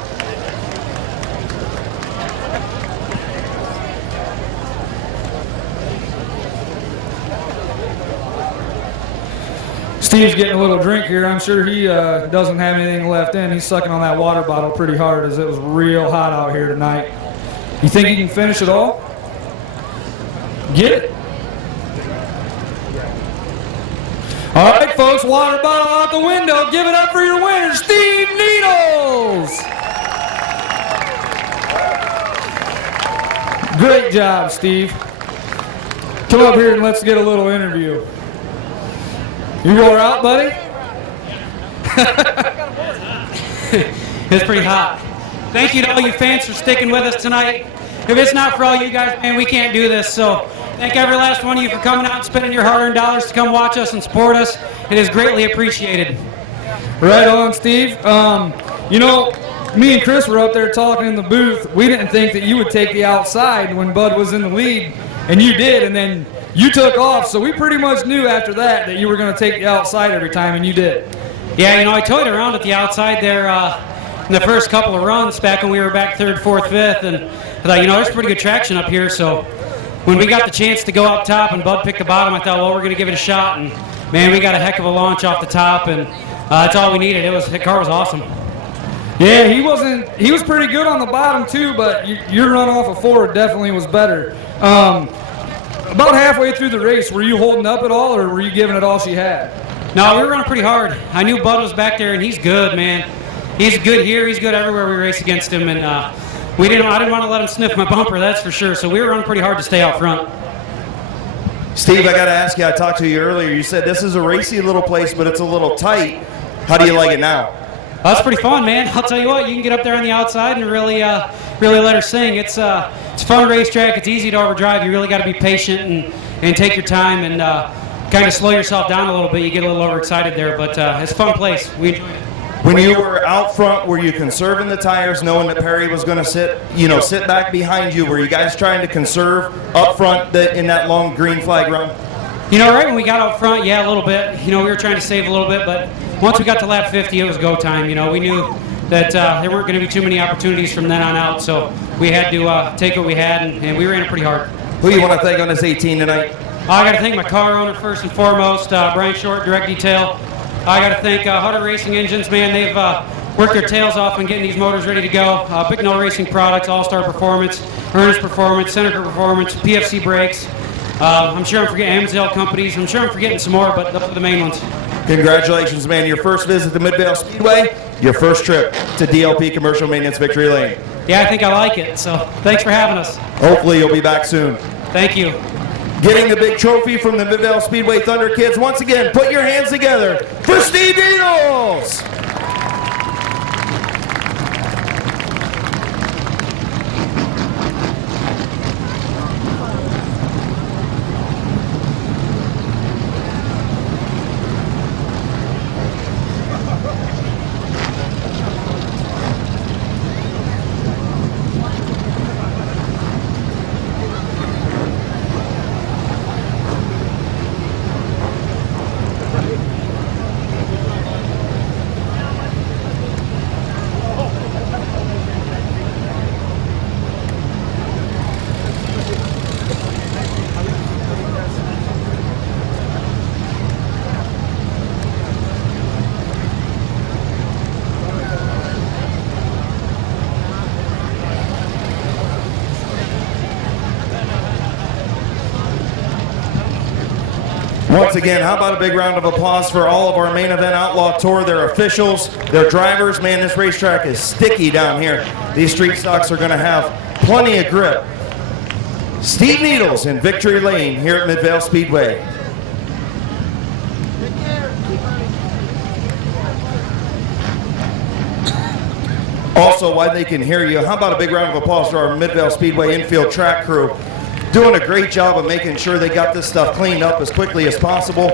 Steve's getting a little drink here. I'm sure he doesn't have anything left in. He's sucking on that water bottle pretty hard as it was real hot out here tonight. You think he can finish it all? Get it. All right, folks, water bottle out the window. Give it up for your winner, Steve Needles. Great job, Steve. Come up here and let's get a little interview. You wore out, buddy? It was pretty hot. Thank you to all you fans for sticking with us tonight. If it's not for all you guys, man, we can't do this. So thank every last one of you for coming out and spending your hard-earned dollars to come watch us and support us. It is greatly appreciated. Right on, Steve. You know, me and Chris were up there talking in the booth. We didn't think that you would take the outside when Bud was in the lead, and you did, and then you took off. So we pretty much knew after that you were going to take the outside every time, and you did. Yeah, you know, I toyed around at the outside there in the first couple of runs back when we were back third, fourth, fifth, and I thought, you know, there's pretty good traction up here. So when we got the chance to go up top and Bud picked the bottom, I thought, well, we're going to give it a shot. And, man, we got a heck of a launch off the top, and that's all we needed. The car was awesome. Yeah, he was pretty good on the bottom too, but your run off of forward definitely was better. About halfway through the race, were you holding up at all, or were you giving it all she had? No, we were running pretty hard. I knew Bud was back there, and he's good, man. He's good here. He's good everywhere we race against him, and I didn't want to let him sniff my bumper, that's for sure. So we were running pretty hard to stay out front. Steve, I got to ask you, I talked to you earlier. You said this is a racy little place, but it's a little tight. How do you like it now? That's pretty fun, man. I'll tell you what, you can get up there on the outside and really let her sing. It's a fun racetrack. It's easy to overdrive. You really got to be patient and take your time and kind of slow yourself down a little bit. You get a little overexcited there, but it's a fun place. We enjoy it. When you were out front, were you conserving the tires, knowing that Perry was going to sit back behind you? Were you guys trying to conserve up front in that long green flag run? You know, right when we got out front, yeah, a little bit. You know, we were trying to save a little bit, but once we got to lap 50, it was go time. You know, we knew that there weren't going to be too many opportunities from then on out, so we had to take what we had, and we ran it pretty hard. Who do you want to thank on this 18 tonight? I got to thank my car owner first and foremost, Brian Short, Direct Detail. I got to thank Hutter Racing Engines, man. They've worked their tails off on getting these motors ready to go. Bicknell Racing Products, All-Star Performance, Ernest Performance, Senator Performance, PFC Brakes. I'm sure I'm forgetting Amsdale Companies. I'm sure I'm forgetting some more, but those are the main ones. Congratulations, man. Your first visit to Midvale Speedway, your first trip to DLP Commercial Maintenance Victory Lane. Yeah, I think I like it, so thanks for having us. Hopefully you'll be back soon. Thank you. Getting the big trophy from the Midvale Speedway Thunder Kids. Once again, put your hands together for Steve Needles! Once again, how about a big round of applause for all of our Main Event Outlaw Tour, their officials, their drivers. Man, this racetrack is sticky down here. These street stocks are going to have plenty of grip. Steve Needles in Victory Lane here at Midvale Speedway. Also, while they can hear you, how about a big round of applause for our Midvale Speedway infield track crew, doing a great job of making sure they got this stuff cleaned up as quickly as possible.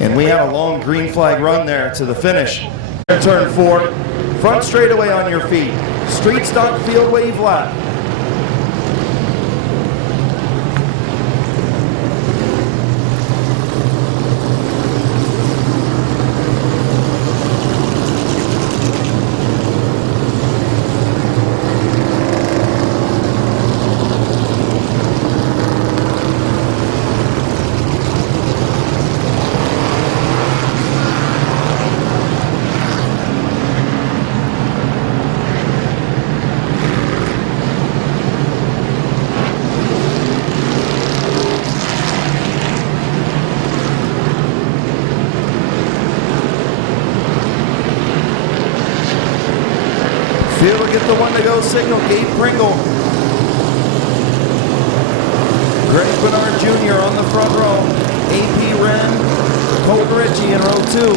And we had a long green flag run there to the finish. Turn 4, front straightaway on your feet, street stock field wave lap. Field will get the one to go signal, Gabe Pringle. Greg Bernard Jr. on the front row. AP Wren, Colton Ritchie in row 2.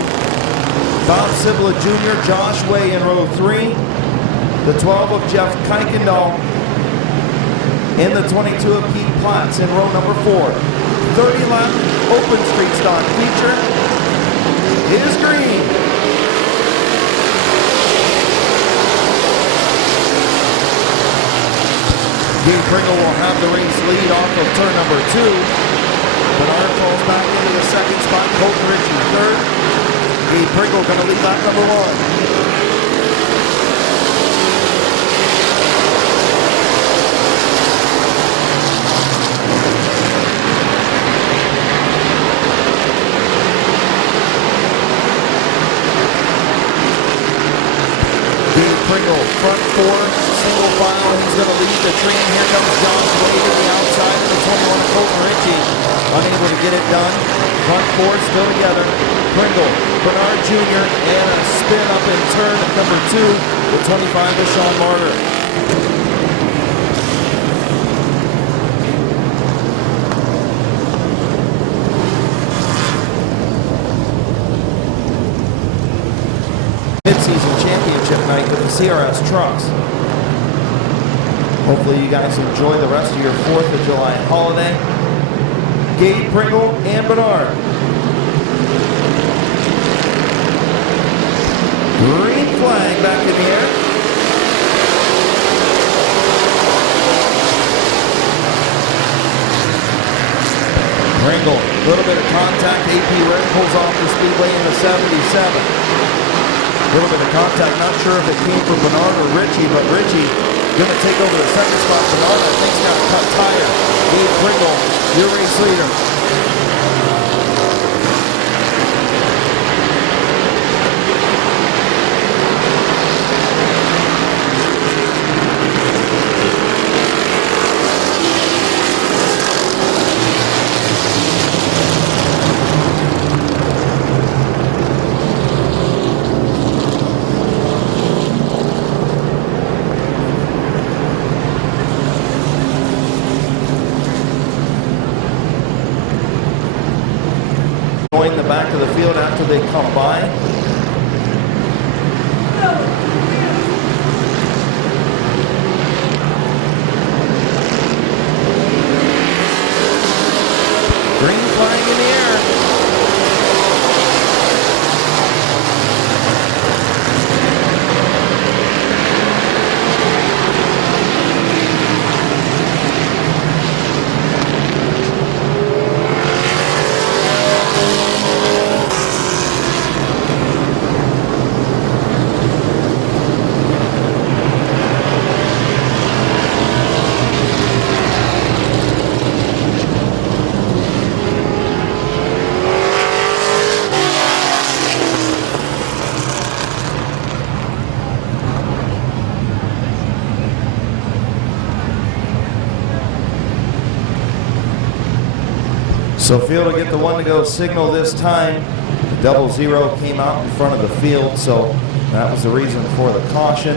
Bob Sibla Jr., Josh Way in row 3. The 12 of Jeff Kuykendall. In the 22 of Keith Platts in row number 4. 30 lap open street stock feature is green. Gabe Pringle will have the race lead off of turn number 2. Bernard falls back into the second spot. Colton Ritchie third. Gabe Pringle going to lead lap number 1. Pringle, front 4, single file, he's going to lead the train. Here comes Josh Way to the outside of the 21 of Colton Ritchie. Unable to get it done. Front 4 still together. Pringle, Bernard Jr., and a spin up in turn number 2, the 25 of Sean Martyr. Mid-season championship night with the CRS trucks. Hopefully you guys enjoy the rest of your 4th of July holiday. Gabe Pringle and Bernard. Green flag back in the air. Pringle, a little bit of contact. AP Red pulls off the speedway in the 77. A little bit of contact, not sure if it came from Bernard or Ritchie, but Ritchie going to take over the second spot. Bernard, I think, got a cut tire. Gabe Pringle, your race leader. Join the back of the field after they come by. Green flag in the air. So field will get the 1-to-go signal this time. The 00 came out in front of the field, so that was the reason for the caution.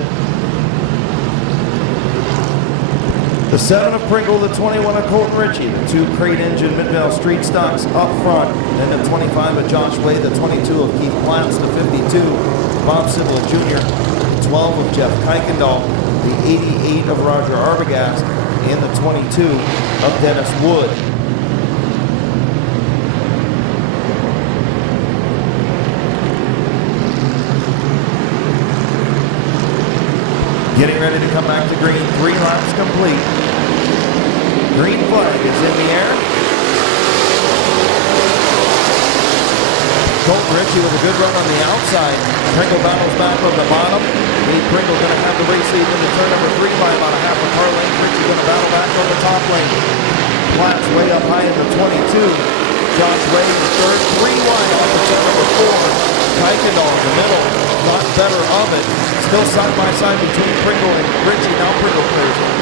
The 7 of Pringle, the 21 of Colton Ritchie, the 2 crate engine Midvale street stocks up front, then the 25 of Josh Way, the 22 of Keith Platts, the 52 Bob Sibla Jr., the 12 of Jeff Kuykendall, the 88 of Roger Arbogast, and the 22 of Dennis Wood. Getting ready to come back to green. 3 laps complete. Green flag is in the air. Colton Ritchie with a good run on the outside. Pringle battles back on the bottom. Gabe Pringle going to have the race lead into turn number 3 by about a half a car length. Ritchie going to battle back on the top lane. Platts way up high in the 22. Josh Way in the third. 3 wide off of turn number 4. Kuykendall in the middle. Thought better of it. Still side by side between Pringle and Ritchie. Now Pringle clears it.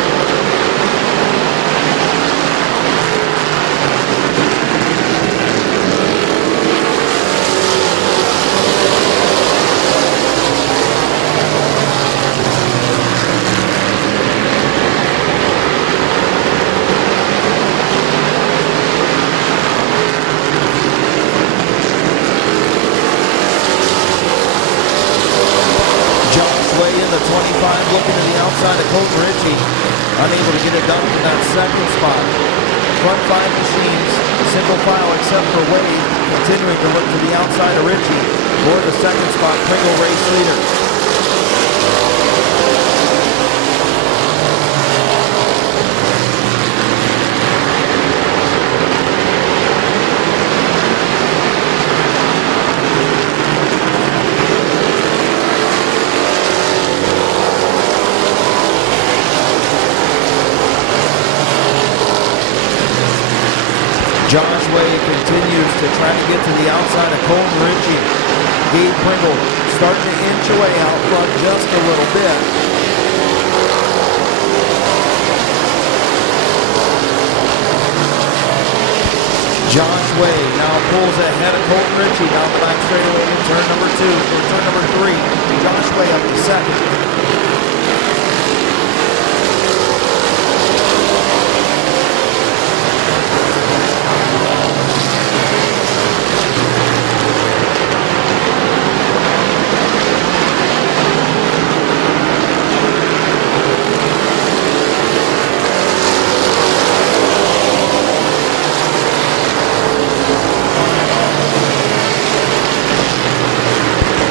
the 25, looking to the outside of Colton Ritchie. Unable to get it done in that second spot. Front 5 machines, single file except for Wade, continuing to look to the outside of Ritchie for the second spot, Pringle race leader. Josh Way continues to try to get to the outside of Colton Ritchie. Gabe Pringle starting to inch away out front just a little bit. Josh Way now pulls ahead of Colton Ritchie down the back straightaway in turn number 2, or turn number 3. Josh Way up to second.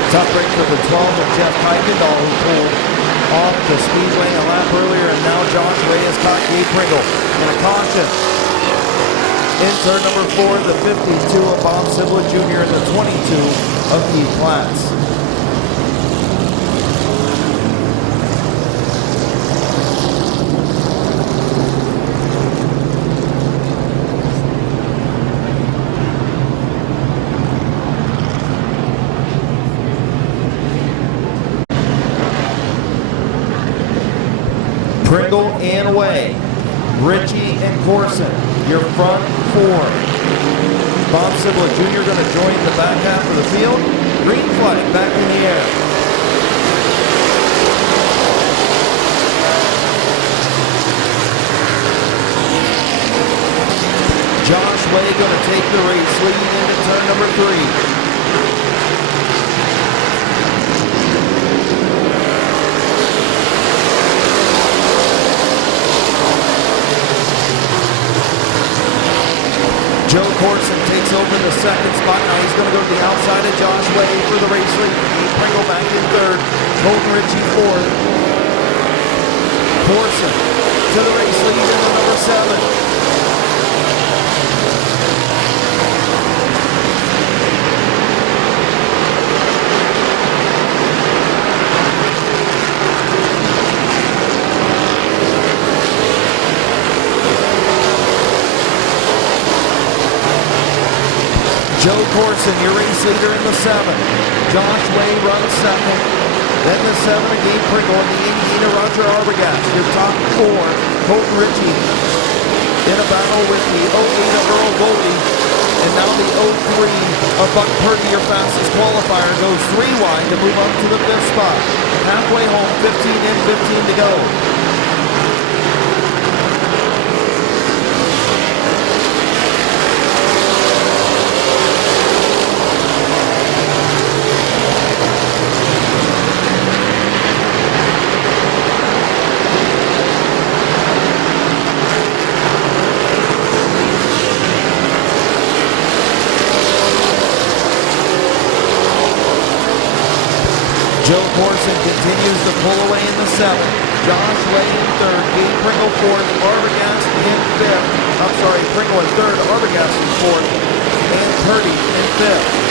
Tough break for the 12 of Jeff Kuykendall, who pulled off the speedway a lap earlier, and now Josh Way has caught Gabe Pringle. And a caution. In turn number 4, the 52 of Bob Sibla Jr. and the 22 of Keith Platts. Pringle and Way, Ritchie and Corson, your front 4. Bob Sibla Jr. going to join the back half of the field. Green flag back in the air. Josh Way going to take the race lead into turn number 3. Joe Corson takes over the second spot. Now he's going to go to the outside of Josh Way for the race lead. Gabe Pringle back in 3rd. Colton Ritchie 4th. Corson to the race lead in the number 7. Joe Corson, your race leader in the 7. Josh Way runs 2nd. Then the 7 of Gabe Pringle and the 88 of Roger Arbogast. Your top 4, Colton Ritchie in a battle with the 08 of Earl Goldie. And now the 03 of Buck Purdy, your fastest qualifier, goes 3 wide to move up to the 5th spot. Halfway home, 15 in, 15 to go. Joe Corson continues to pull away in the 7. Josh Way in 3rd. Gabe Pringle 4th. Arbogast in 5th. I'm sorry, Pringle in 3rd. Arbogast in 4th. And Purdy in 5th.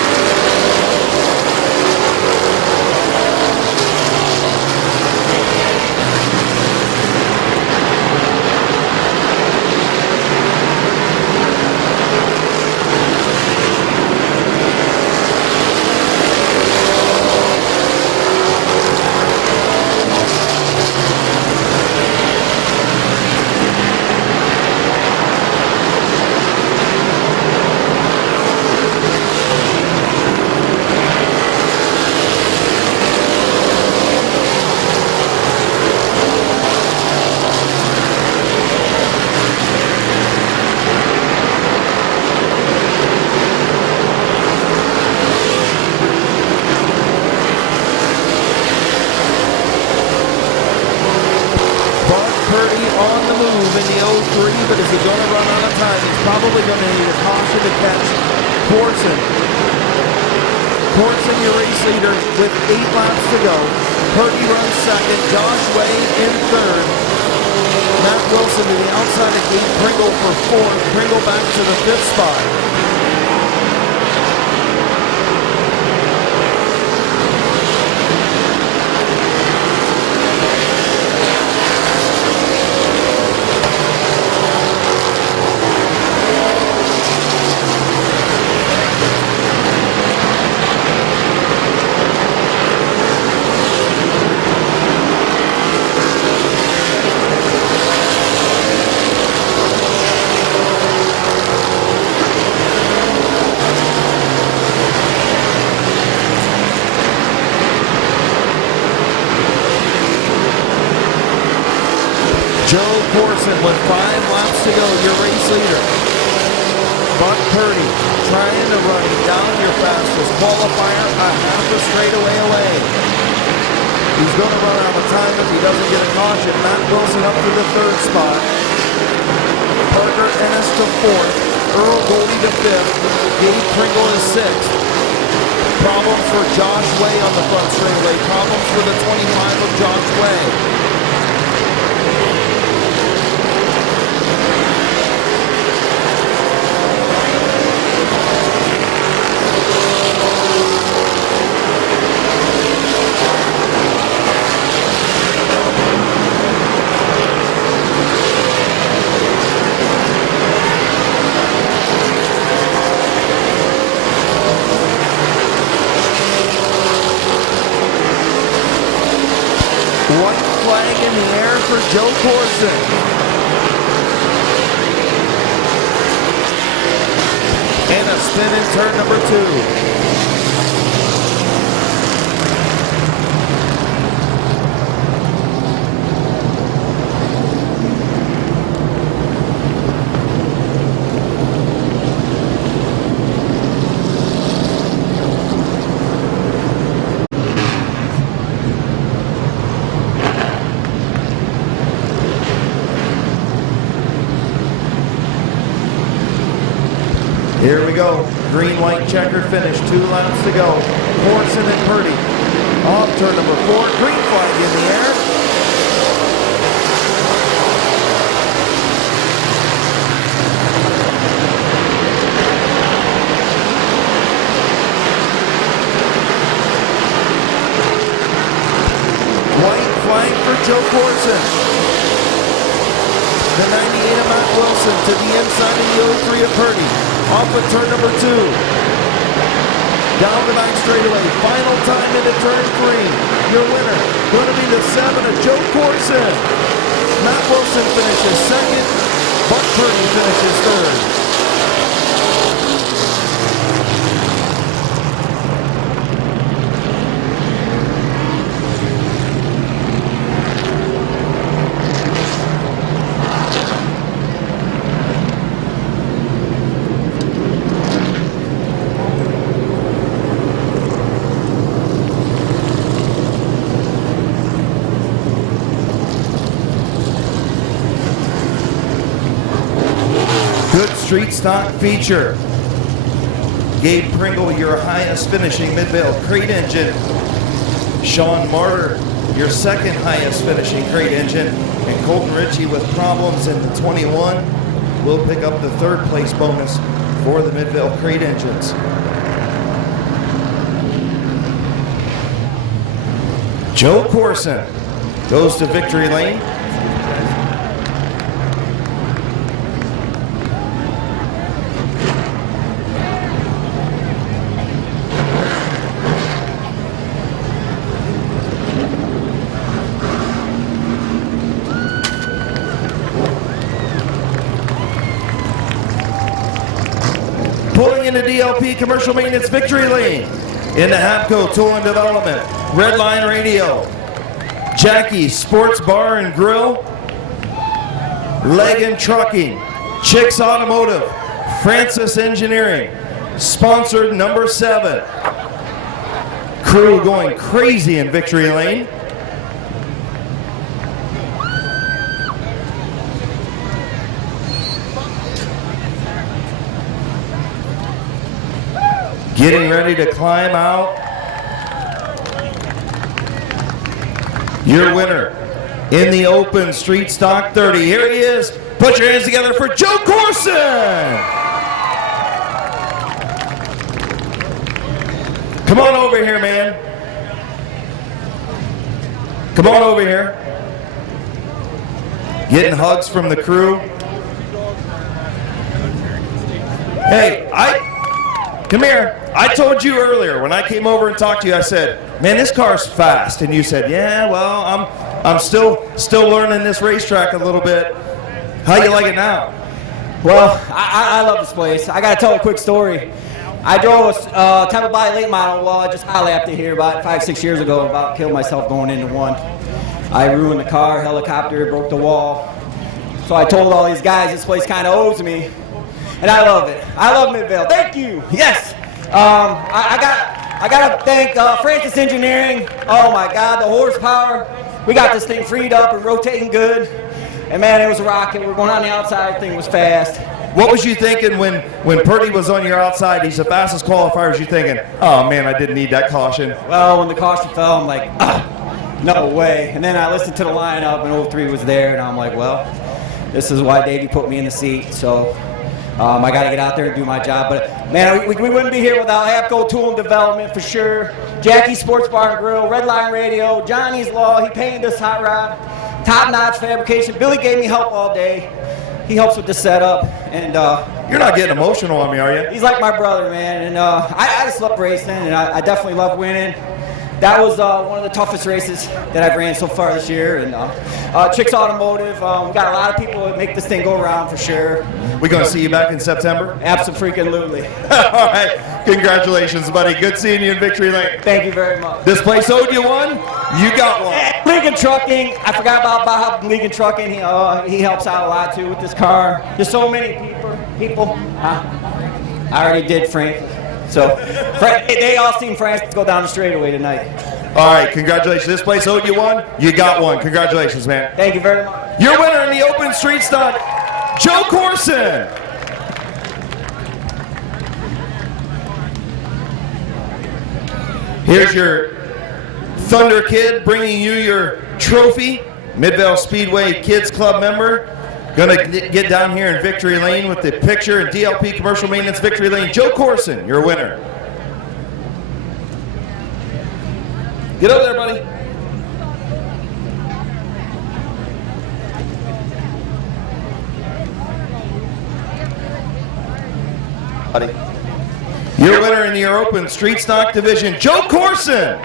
in the 03, but is he going to run out of time? He's probably going to need a caution to catch Corson. Corson, your race leader, with 8 laps to go. Purdy runs second. Josh Way in third. Matt Wilson to the outside of Gabe Pringle for fourth. Pringle back to the 5th spot. Joe Corson with 5 laps to go, your race leader. Buck Purdy trying to run down your fastest qualifier a half a straightaway away. He's going to run out of time if he doesn't get a caution. Matt Wilson up to the 3rd spot. Parker Ennis to 4th. Earl Goldie to 5th. Gabe Pringle is 6th. Problems for Josh Way on the front straightaway. Problems for the 25 of Josh Way. White flag in the air for Joe Corson. And a spin in turn number 2. Here we go. Green-white checkered finish. 2 laps to go. Corson and Purdy. Off turn number 4. Green flag in the air. White flag for Joe Corson. The 98 of Matt Wilson to the inside of the 03 of Purdy. Off of turn number 2. Down the back straightaway. Final time into turn 3. Your winner going to be the 7 of Joe Corson. Matt Wilson finishes 2nd. Buck Purdy finishes 3rd. Good street stock feature. Gabe Pringle, your highest finishing Midvale crate engine. Sean Martyr, your 2nd highest finishing crate engine. And Colton Ritchie with problems in the 21 will pick up the 3rd place bonus for the Midvale crate engines. Joe Corson goes to victory lane. Pulling into DLP Commercial Maintenance Victory Lane. Into Habco Tool and Development. Redline Radio. Jackie's Sports Bar and Grill. Leggin Trucking. Chicks Automotive. Francis Engineering. Sponsored number 7. Crew going crazy in Victory Lane. Getting ready to climb out. Your winner in the open street stock 30. Here he is. Put your hands together for Joe Corson. Come on over here, man. Come on over here. Getting hugs from the crew. Hey, come here. I told you earlier when I came over and talked to you, I said, man, this car's fast. And you said, yeah, well, I'm still learning this racetrack a little bit. How you like it now? Well, I love this place. I got to tell a quick story. I drove a Tampa Bay late model. Well, I just high-lapped it here about 5-6 years ago. About killed myself going into one. I ruined the car, helicopter, broke the wall. So I told all these guys this place kind of owes me. And I love it. I love Midvale. Thank you. Yes. I got to thank Francis Engineering. Oh, my God, the horsepower. We got this thing freed up and rotating good. And, man, it was a rocket. We were going on the outside. Thing was fast. What was you thinking when Purdy was on your outside? He's the fastest qualifier. Was you thinking, oh, man, I didn't need that caution? Well, when the caution fell, I'm like, no way. And then I listened to the lineup, and 03 was there, and I'm like, well, this is why Davey put me in the seat. So I got to get out there and do my job. But, man, we wouldn't be here without Hapco Tool and Development for sure. Jackie's Sports Bar and Grill, Red Line Radio, Johnny's Law. He painted this hot rod. Top-notch fabrication. Billy gave me help all day. He helps with the setup. And you're not getting emotional on me, are you? He's like my brother, man. And I just love racing, and I definitely love winning. That was one of the toughest races that I've ran so far this year. And Chicks Automotive, we got a lot of people that make this thing go around for sure. We going to see you back in September? Absolutely. All right. Congratulations, buddy. Good seeing you in Victory Lane. Thank you very much. This place owed you one. You got one. League and Trucking. I forgot about Bob. League and Trucking. He helps out a lot, too, with this car. There's so many people. I already did Frank. So they all seen Francis go down the straightaway tonight. All right, congratulations. This place owed you one. You got one. Congratulations, man. Thank you very much. Your winner in the open street stock, Joe Corson. Here's your Thunder Kid bringing you your trophy, Midvale Speedway Kids Club member. Gonna get down here in Victory Lane with the picture and DLP Commercial Maintenance Victory Lane. Joe Corson, your winner. Get over there, buddy. Your winner in your open street stock division, Joe Corson.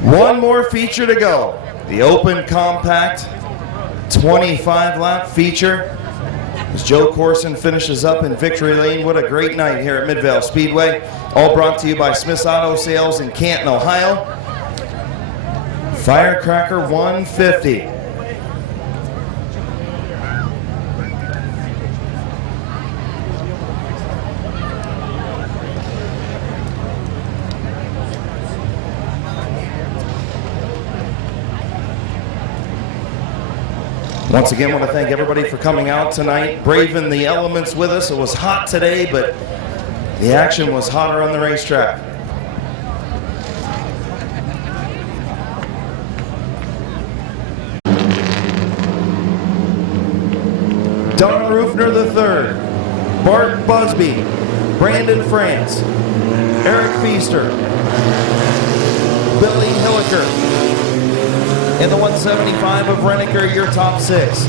One more feature to go. The Open Compact 25-lap feature. As Joe Corson finishes up in Victory Lane. What a great night here at Midvale Speedway. All brought to you by Smith's Auto Sales in Canton, Ohio. Firecracker 150. Once again, I want to thank everybody for coming out tonight, braving the elements with us. It was hot today, but the action was hotter on the racetrack. Don Rufner III, Bart Busby, Brandon France, Eric Feaster, Billy Hilliker. In the 175 of Renneker, your top six.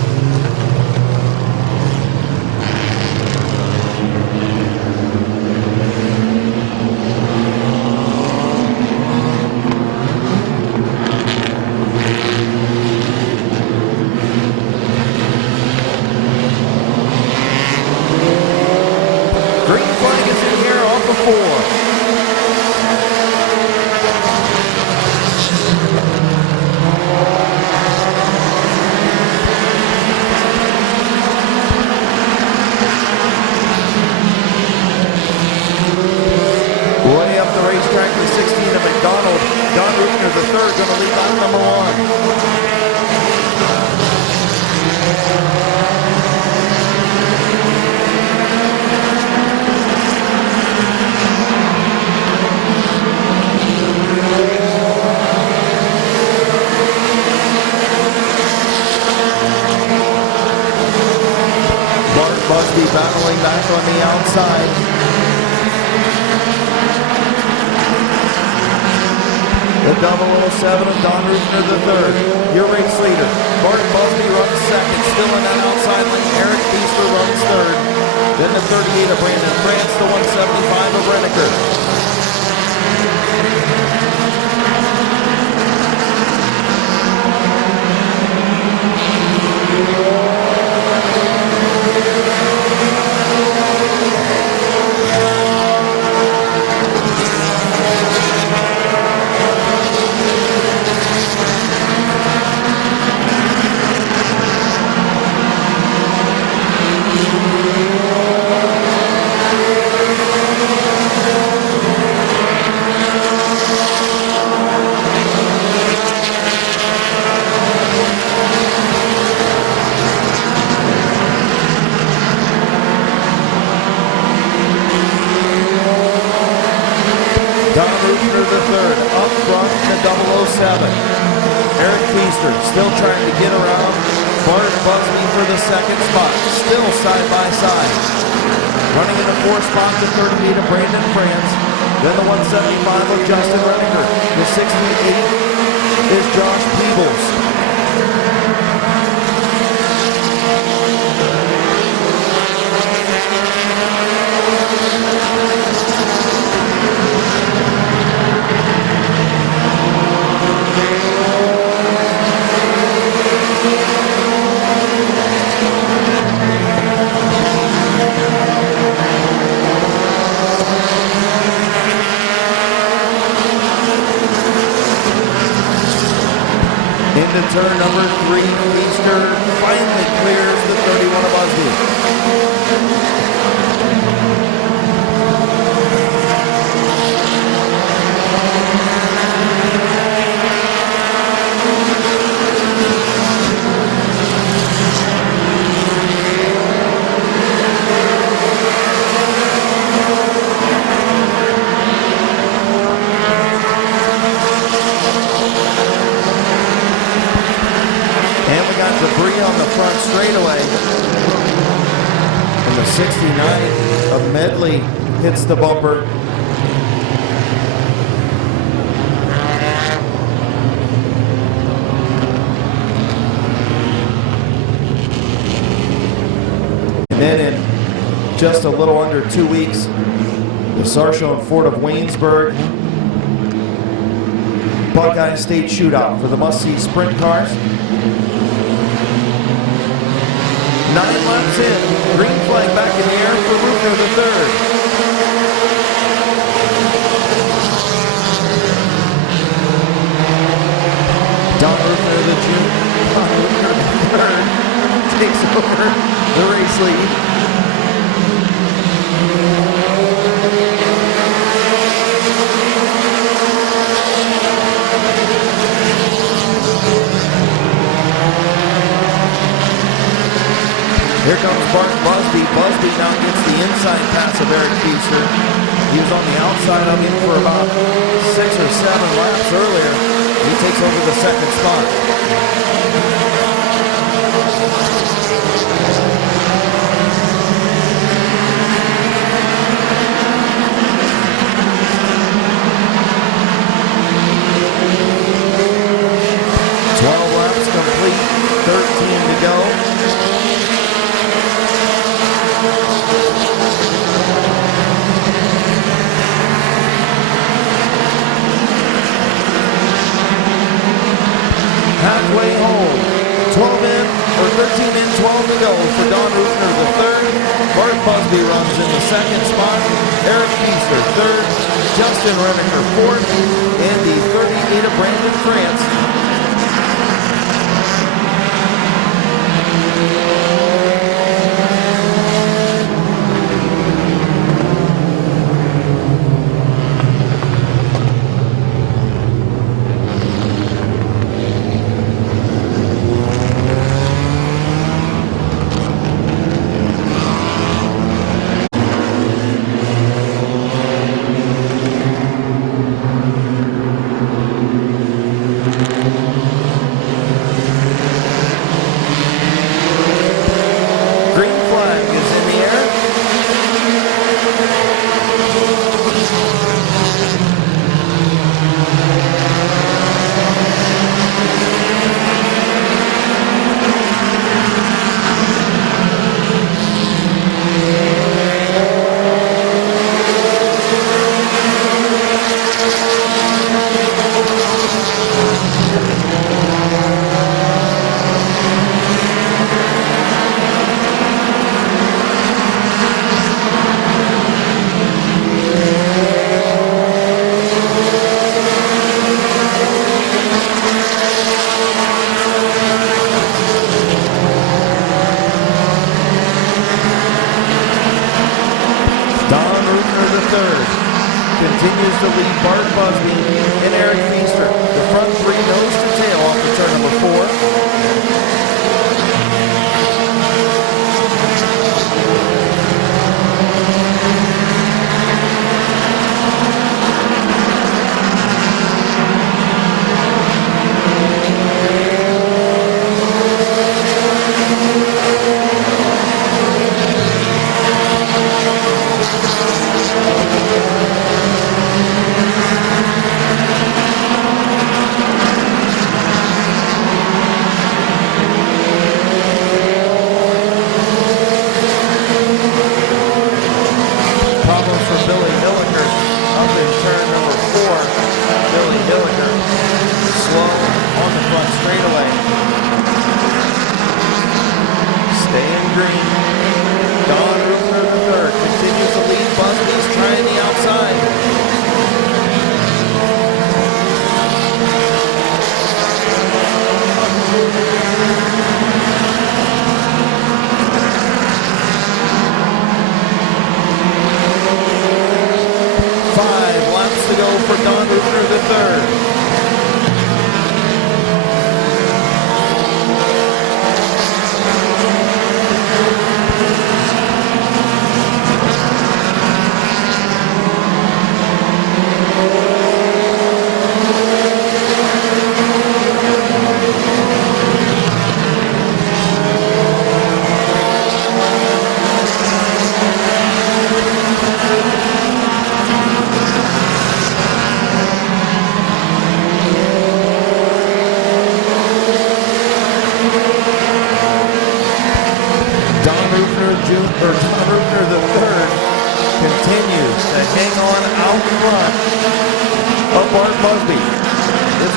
battling back on the outside. The 007 of Don Rufner III, your race leader. Martin Busby runs second, still in that outside lane. Eric Feaster runs third. Then the 38 of Brandon France, the 175 of Renneker. Don Rufner III up front in the 007. Eric Feaster still trying to get around. Bart Busby for the second spot, still side by side. Running in the fourth spot, the 38 of Brandon France. Then the 175 of Justin Renneker. The 68 is Josh Peebles. Into turn number 3, Feaster finally clears the 31 of Busby. And we got debris on the front straightaway. And the 69 of Medley hits the bumper. And then in just a little under 2 weeks, the Sarsho and Ford of Waynesburg Buckeye State Shootout for the must-see sprint cars. 9 laps in, green flag back in the air for Rufner III. Don Rufner the Jr., Don Rufner III takes over the race lead. Here comes Bart Busby. Busby now gets the inside pass of Eric Feaster. He was on the outside of him for about 6 or 7 laps earlier. He takes over the second spot. Laps complete, 13 to go. Halfway home, 12 in, or 13 in, 12 to go for Don Rufner the third. Bart Busby runs in the second spot. Eric Feaster third. Justin Renneker fourth. And the 38 of Brandon France.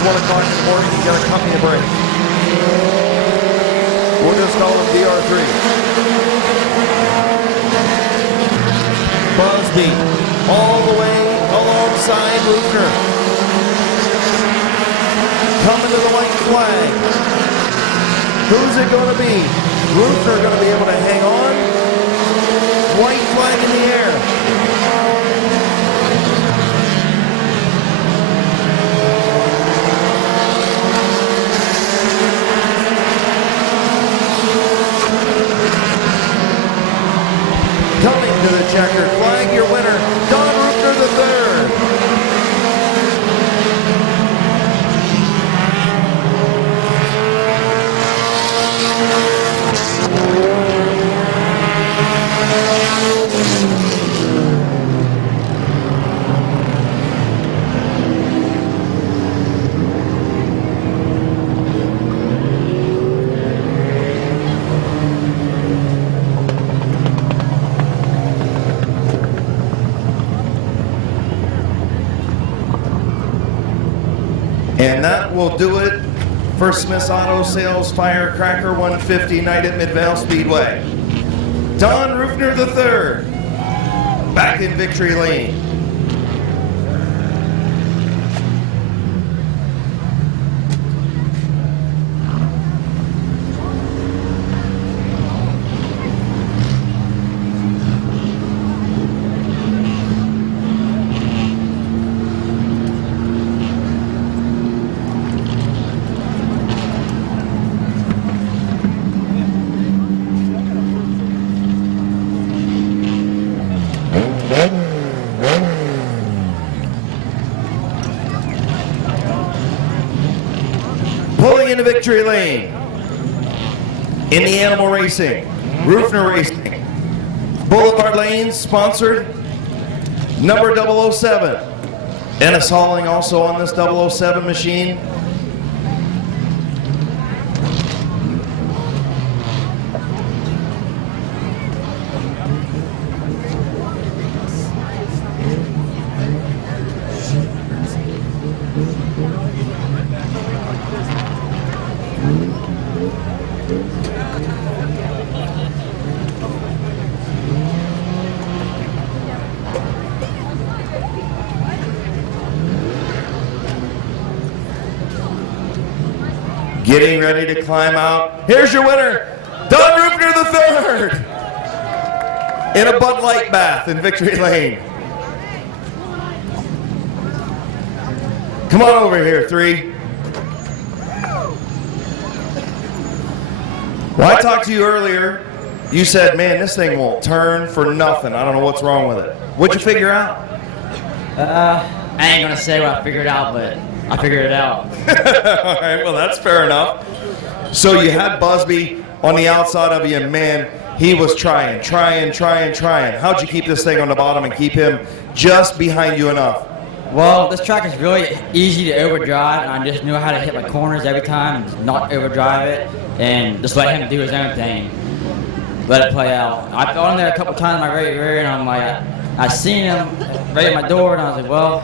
1 o'clock in the morning, you got a company break. We'll just call him DR3. Busby, all the way alongside Rufner. Coming to the white flag. Who's it going to be? Rufner going to be able to hang on. White flag in the air. Coming to the checkered flag, your winner, Don Rufner III. And that will do it for Smith's Auto Sales Firecracker 150 night at Midvale Speedway. Don Rufner III, back in victory lane. Pulling into victory lane in the animal racing, Rufner Racing. Boulevard Lanes sponsored number 007. Ennis Hauling also on this 007 machine. Getting ready to climb out. Here's your winner, Don Rufner III, in a Bud Light bath in victory lane. Come on over here, 3. Well, I talked to you earlier. You said, man, this thing won't turn for nothing. I don't know what's wrong with it. What'd you figure out? I ain't gonna say what I figured out, but I figured it out. All right, well, that's fair enough. So you had Busby on the outside of you, and man, he was trying. How'd you keep this thing on the bottom and keep him just behind you enough? Well, this track is really easy to overdrive, and I just knew how to hit my corners every time and not overdrive it, and just let him do his own thing. Let it play out. I got in there a couple times in my right rear, and I'm like, I seen him right at my door, and I was like, well,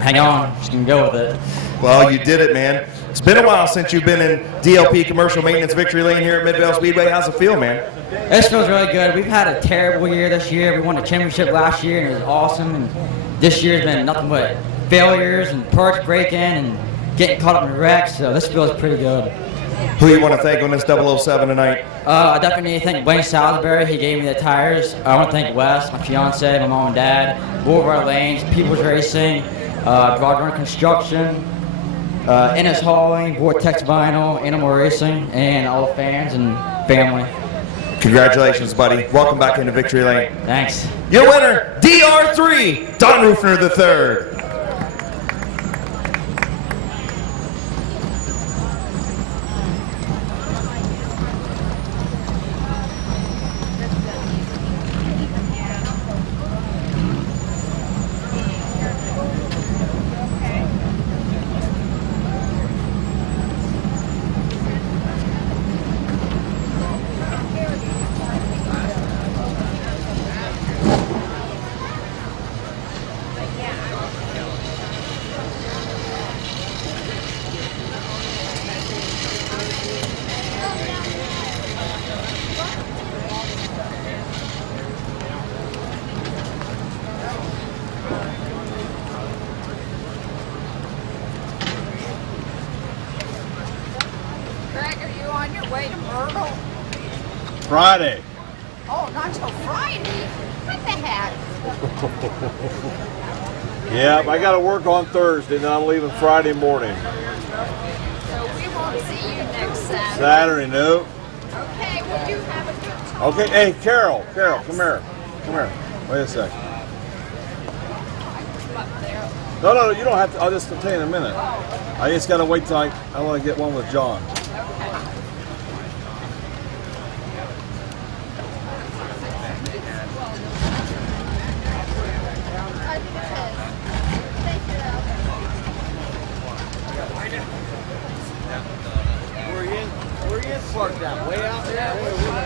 hang on, just gonna go with it. Well, you did it, man. It's been a while since you've been in DLP Commercial Maintenance Victory Lane here at Midvale Speedway. How's it feel, man? This feels really good. We've had a terrible year this year. We won the championship last year, and it was awesome. And this year's been nothing but failures and parts breaking and getting caught up in wrecks. So this feels pretty good. Who you want to thank on this 007 tonight? I definitely need to thank Blaine Salisbury. He gave me the tires. I want to thank Wes, my fiance, my mom and dad, Boulevard Lanes, People's Racing, Broadrun Construction, Ennis Hauling, Vortex Vinyl, Animal Racing, and all the fans and family. Congratulations, buddy. Welcome back into Victory Lane. Thanks. Your winner, DR3, Don Rufner III. way to Myrtle? Friday. Oh, not till Friday. What the heck? Yep, I got to work on Thursday, then I'm leaving Friday morning. So we won't see you next Saturday. Saturday, no. Okay, well, you have a good time. Okay, hey, Carol, come here. Come here. Wait a second. No, you don't have to. I'll just tell you in a minute. I just got to wait till I want to get one with John. Where you in parked out? Way out there?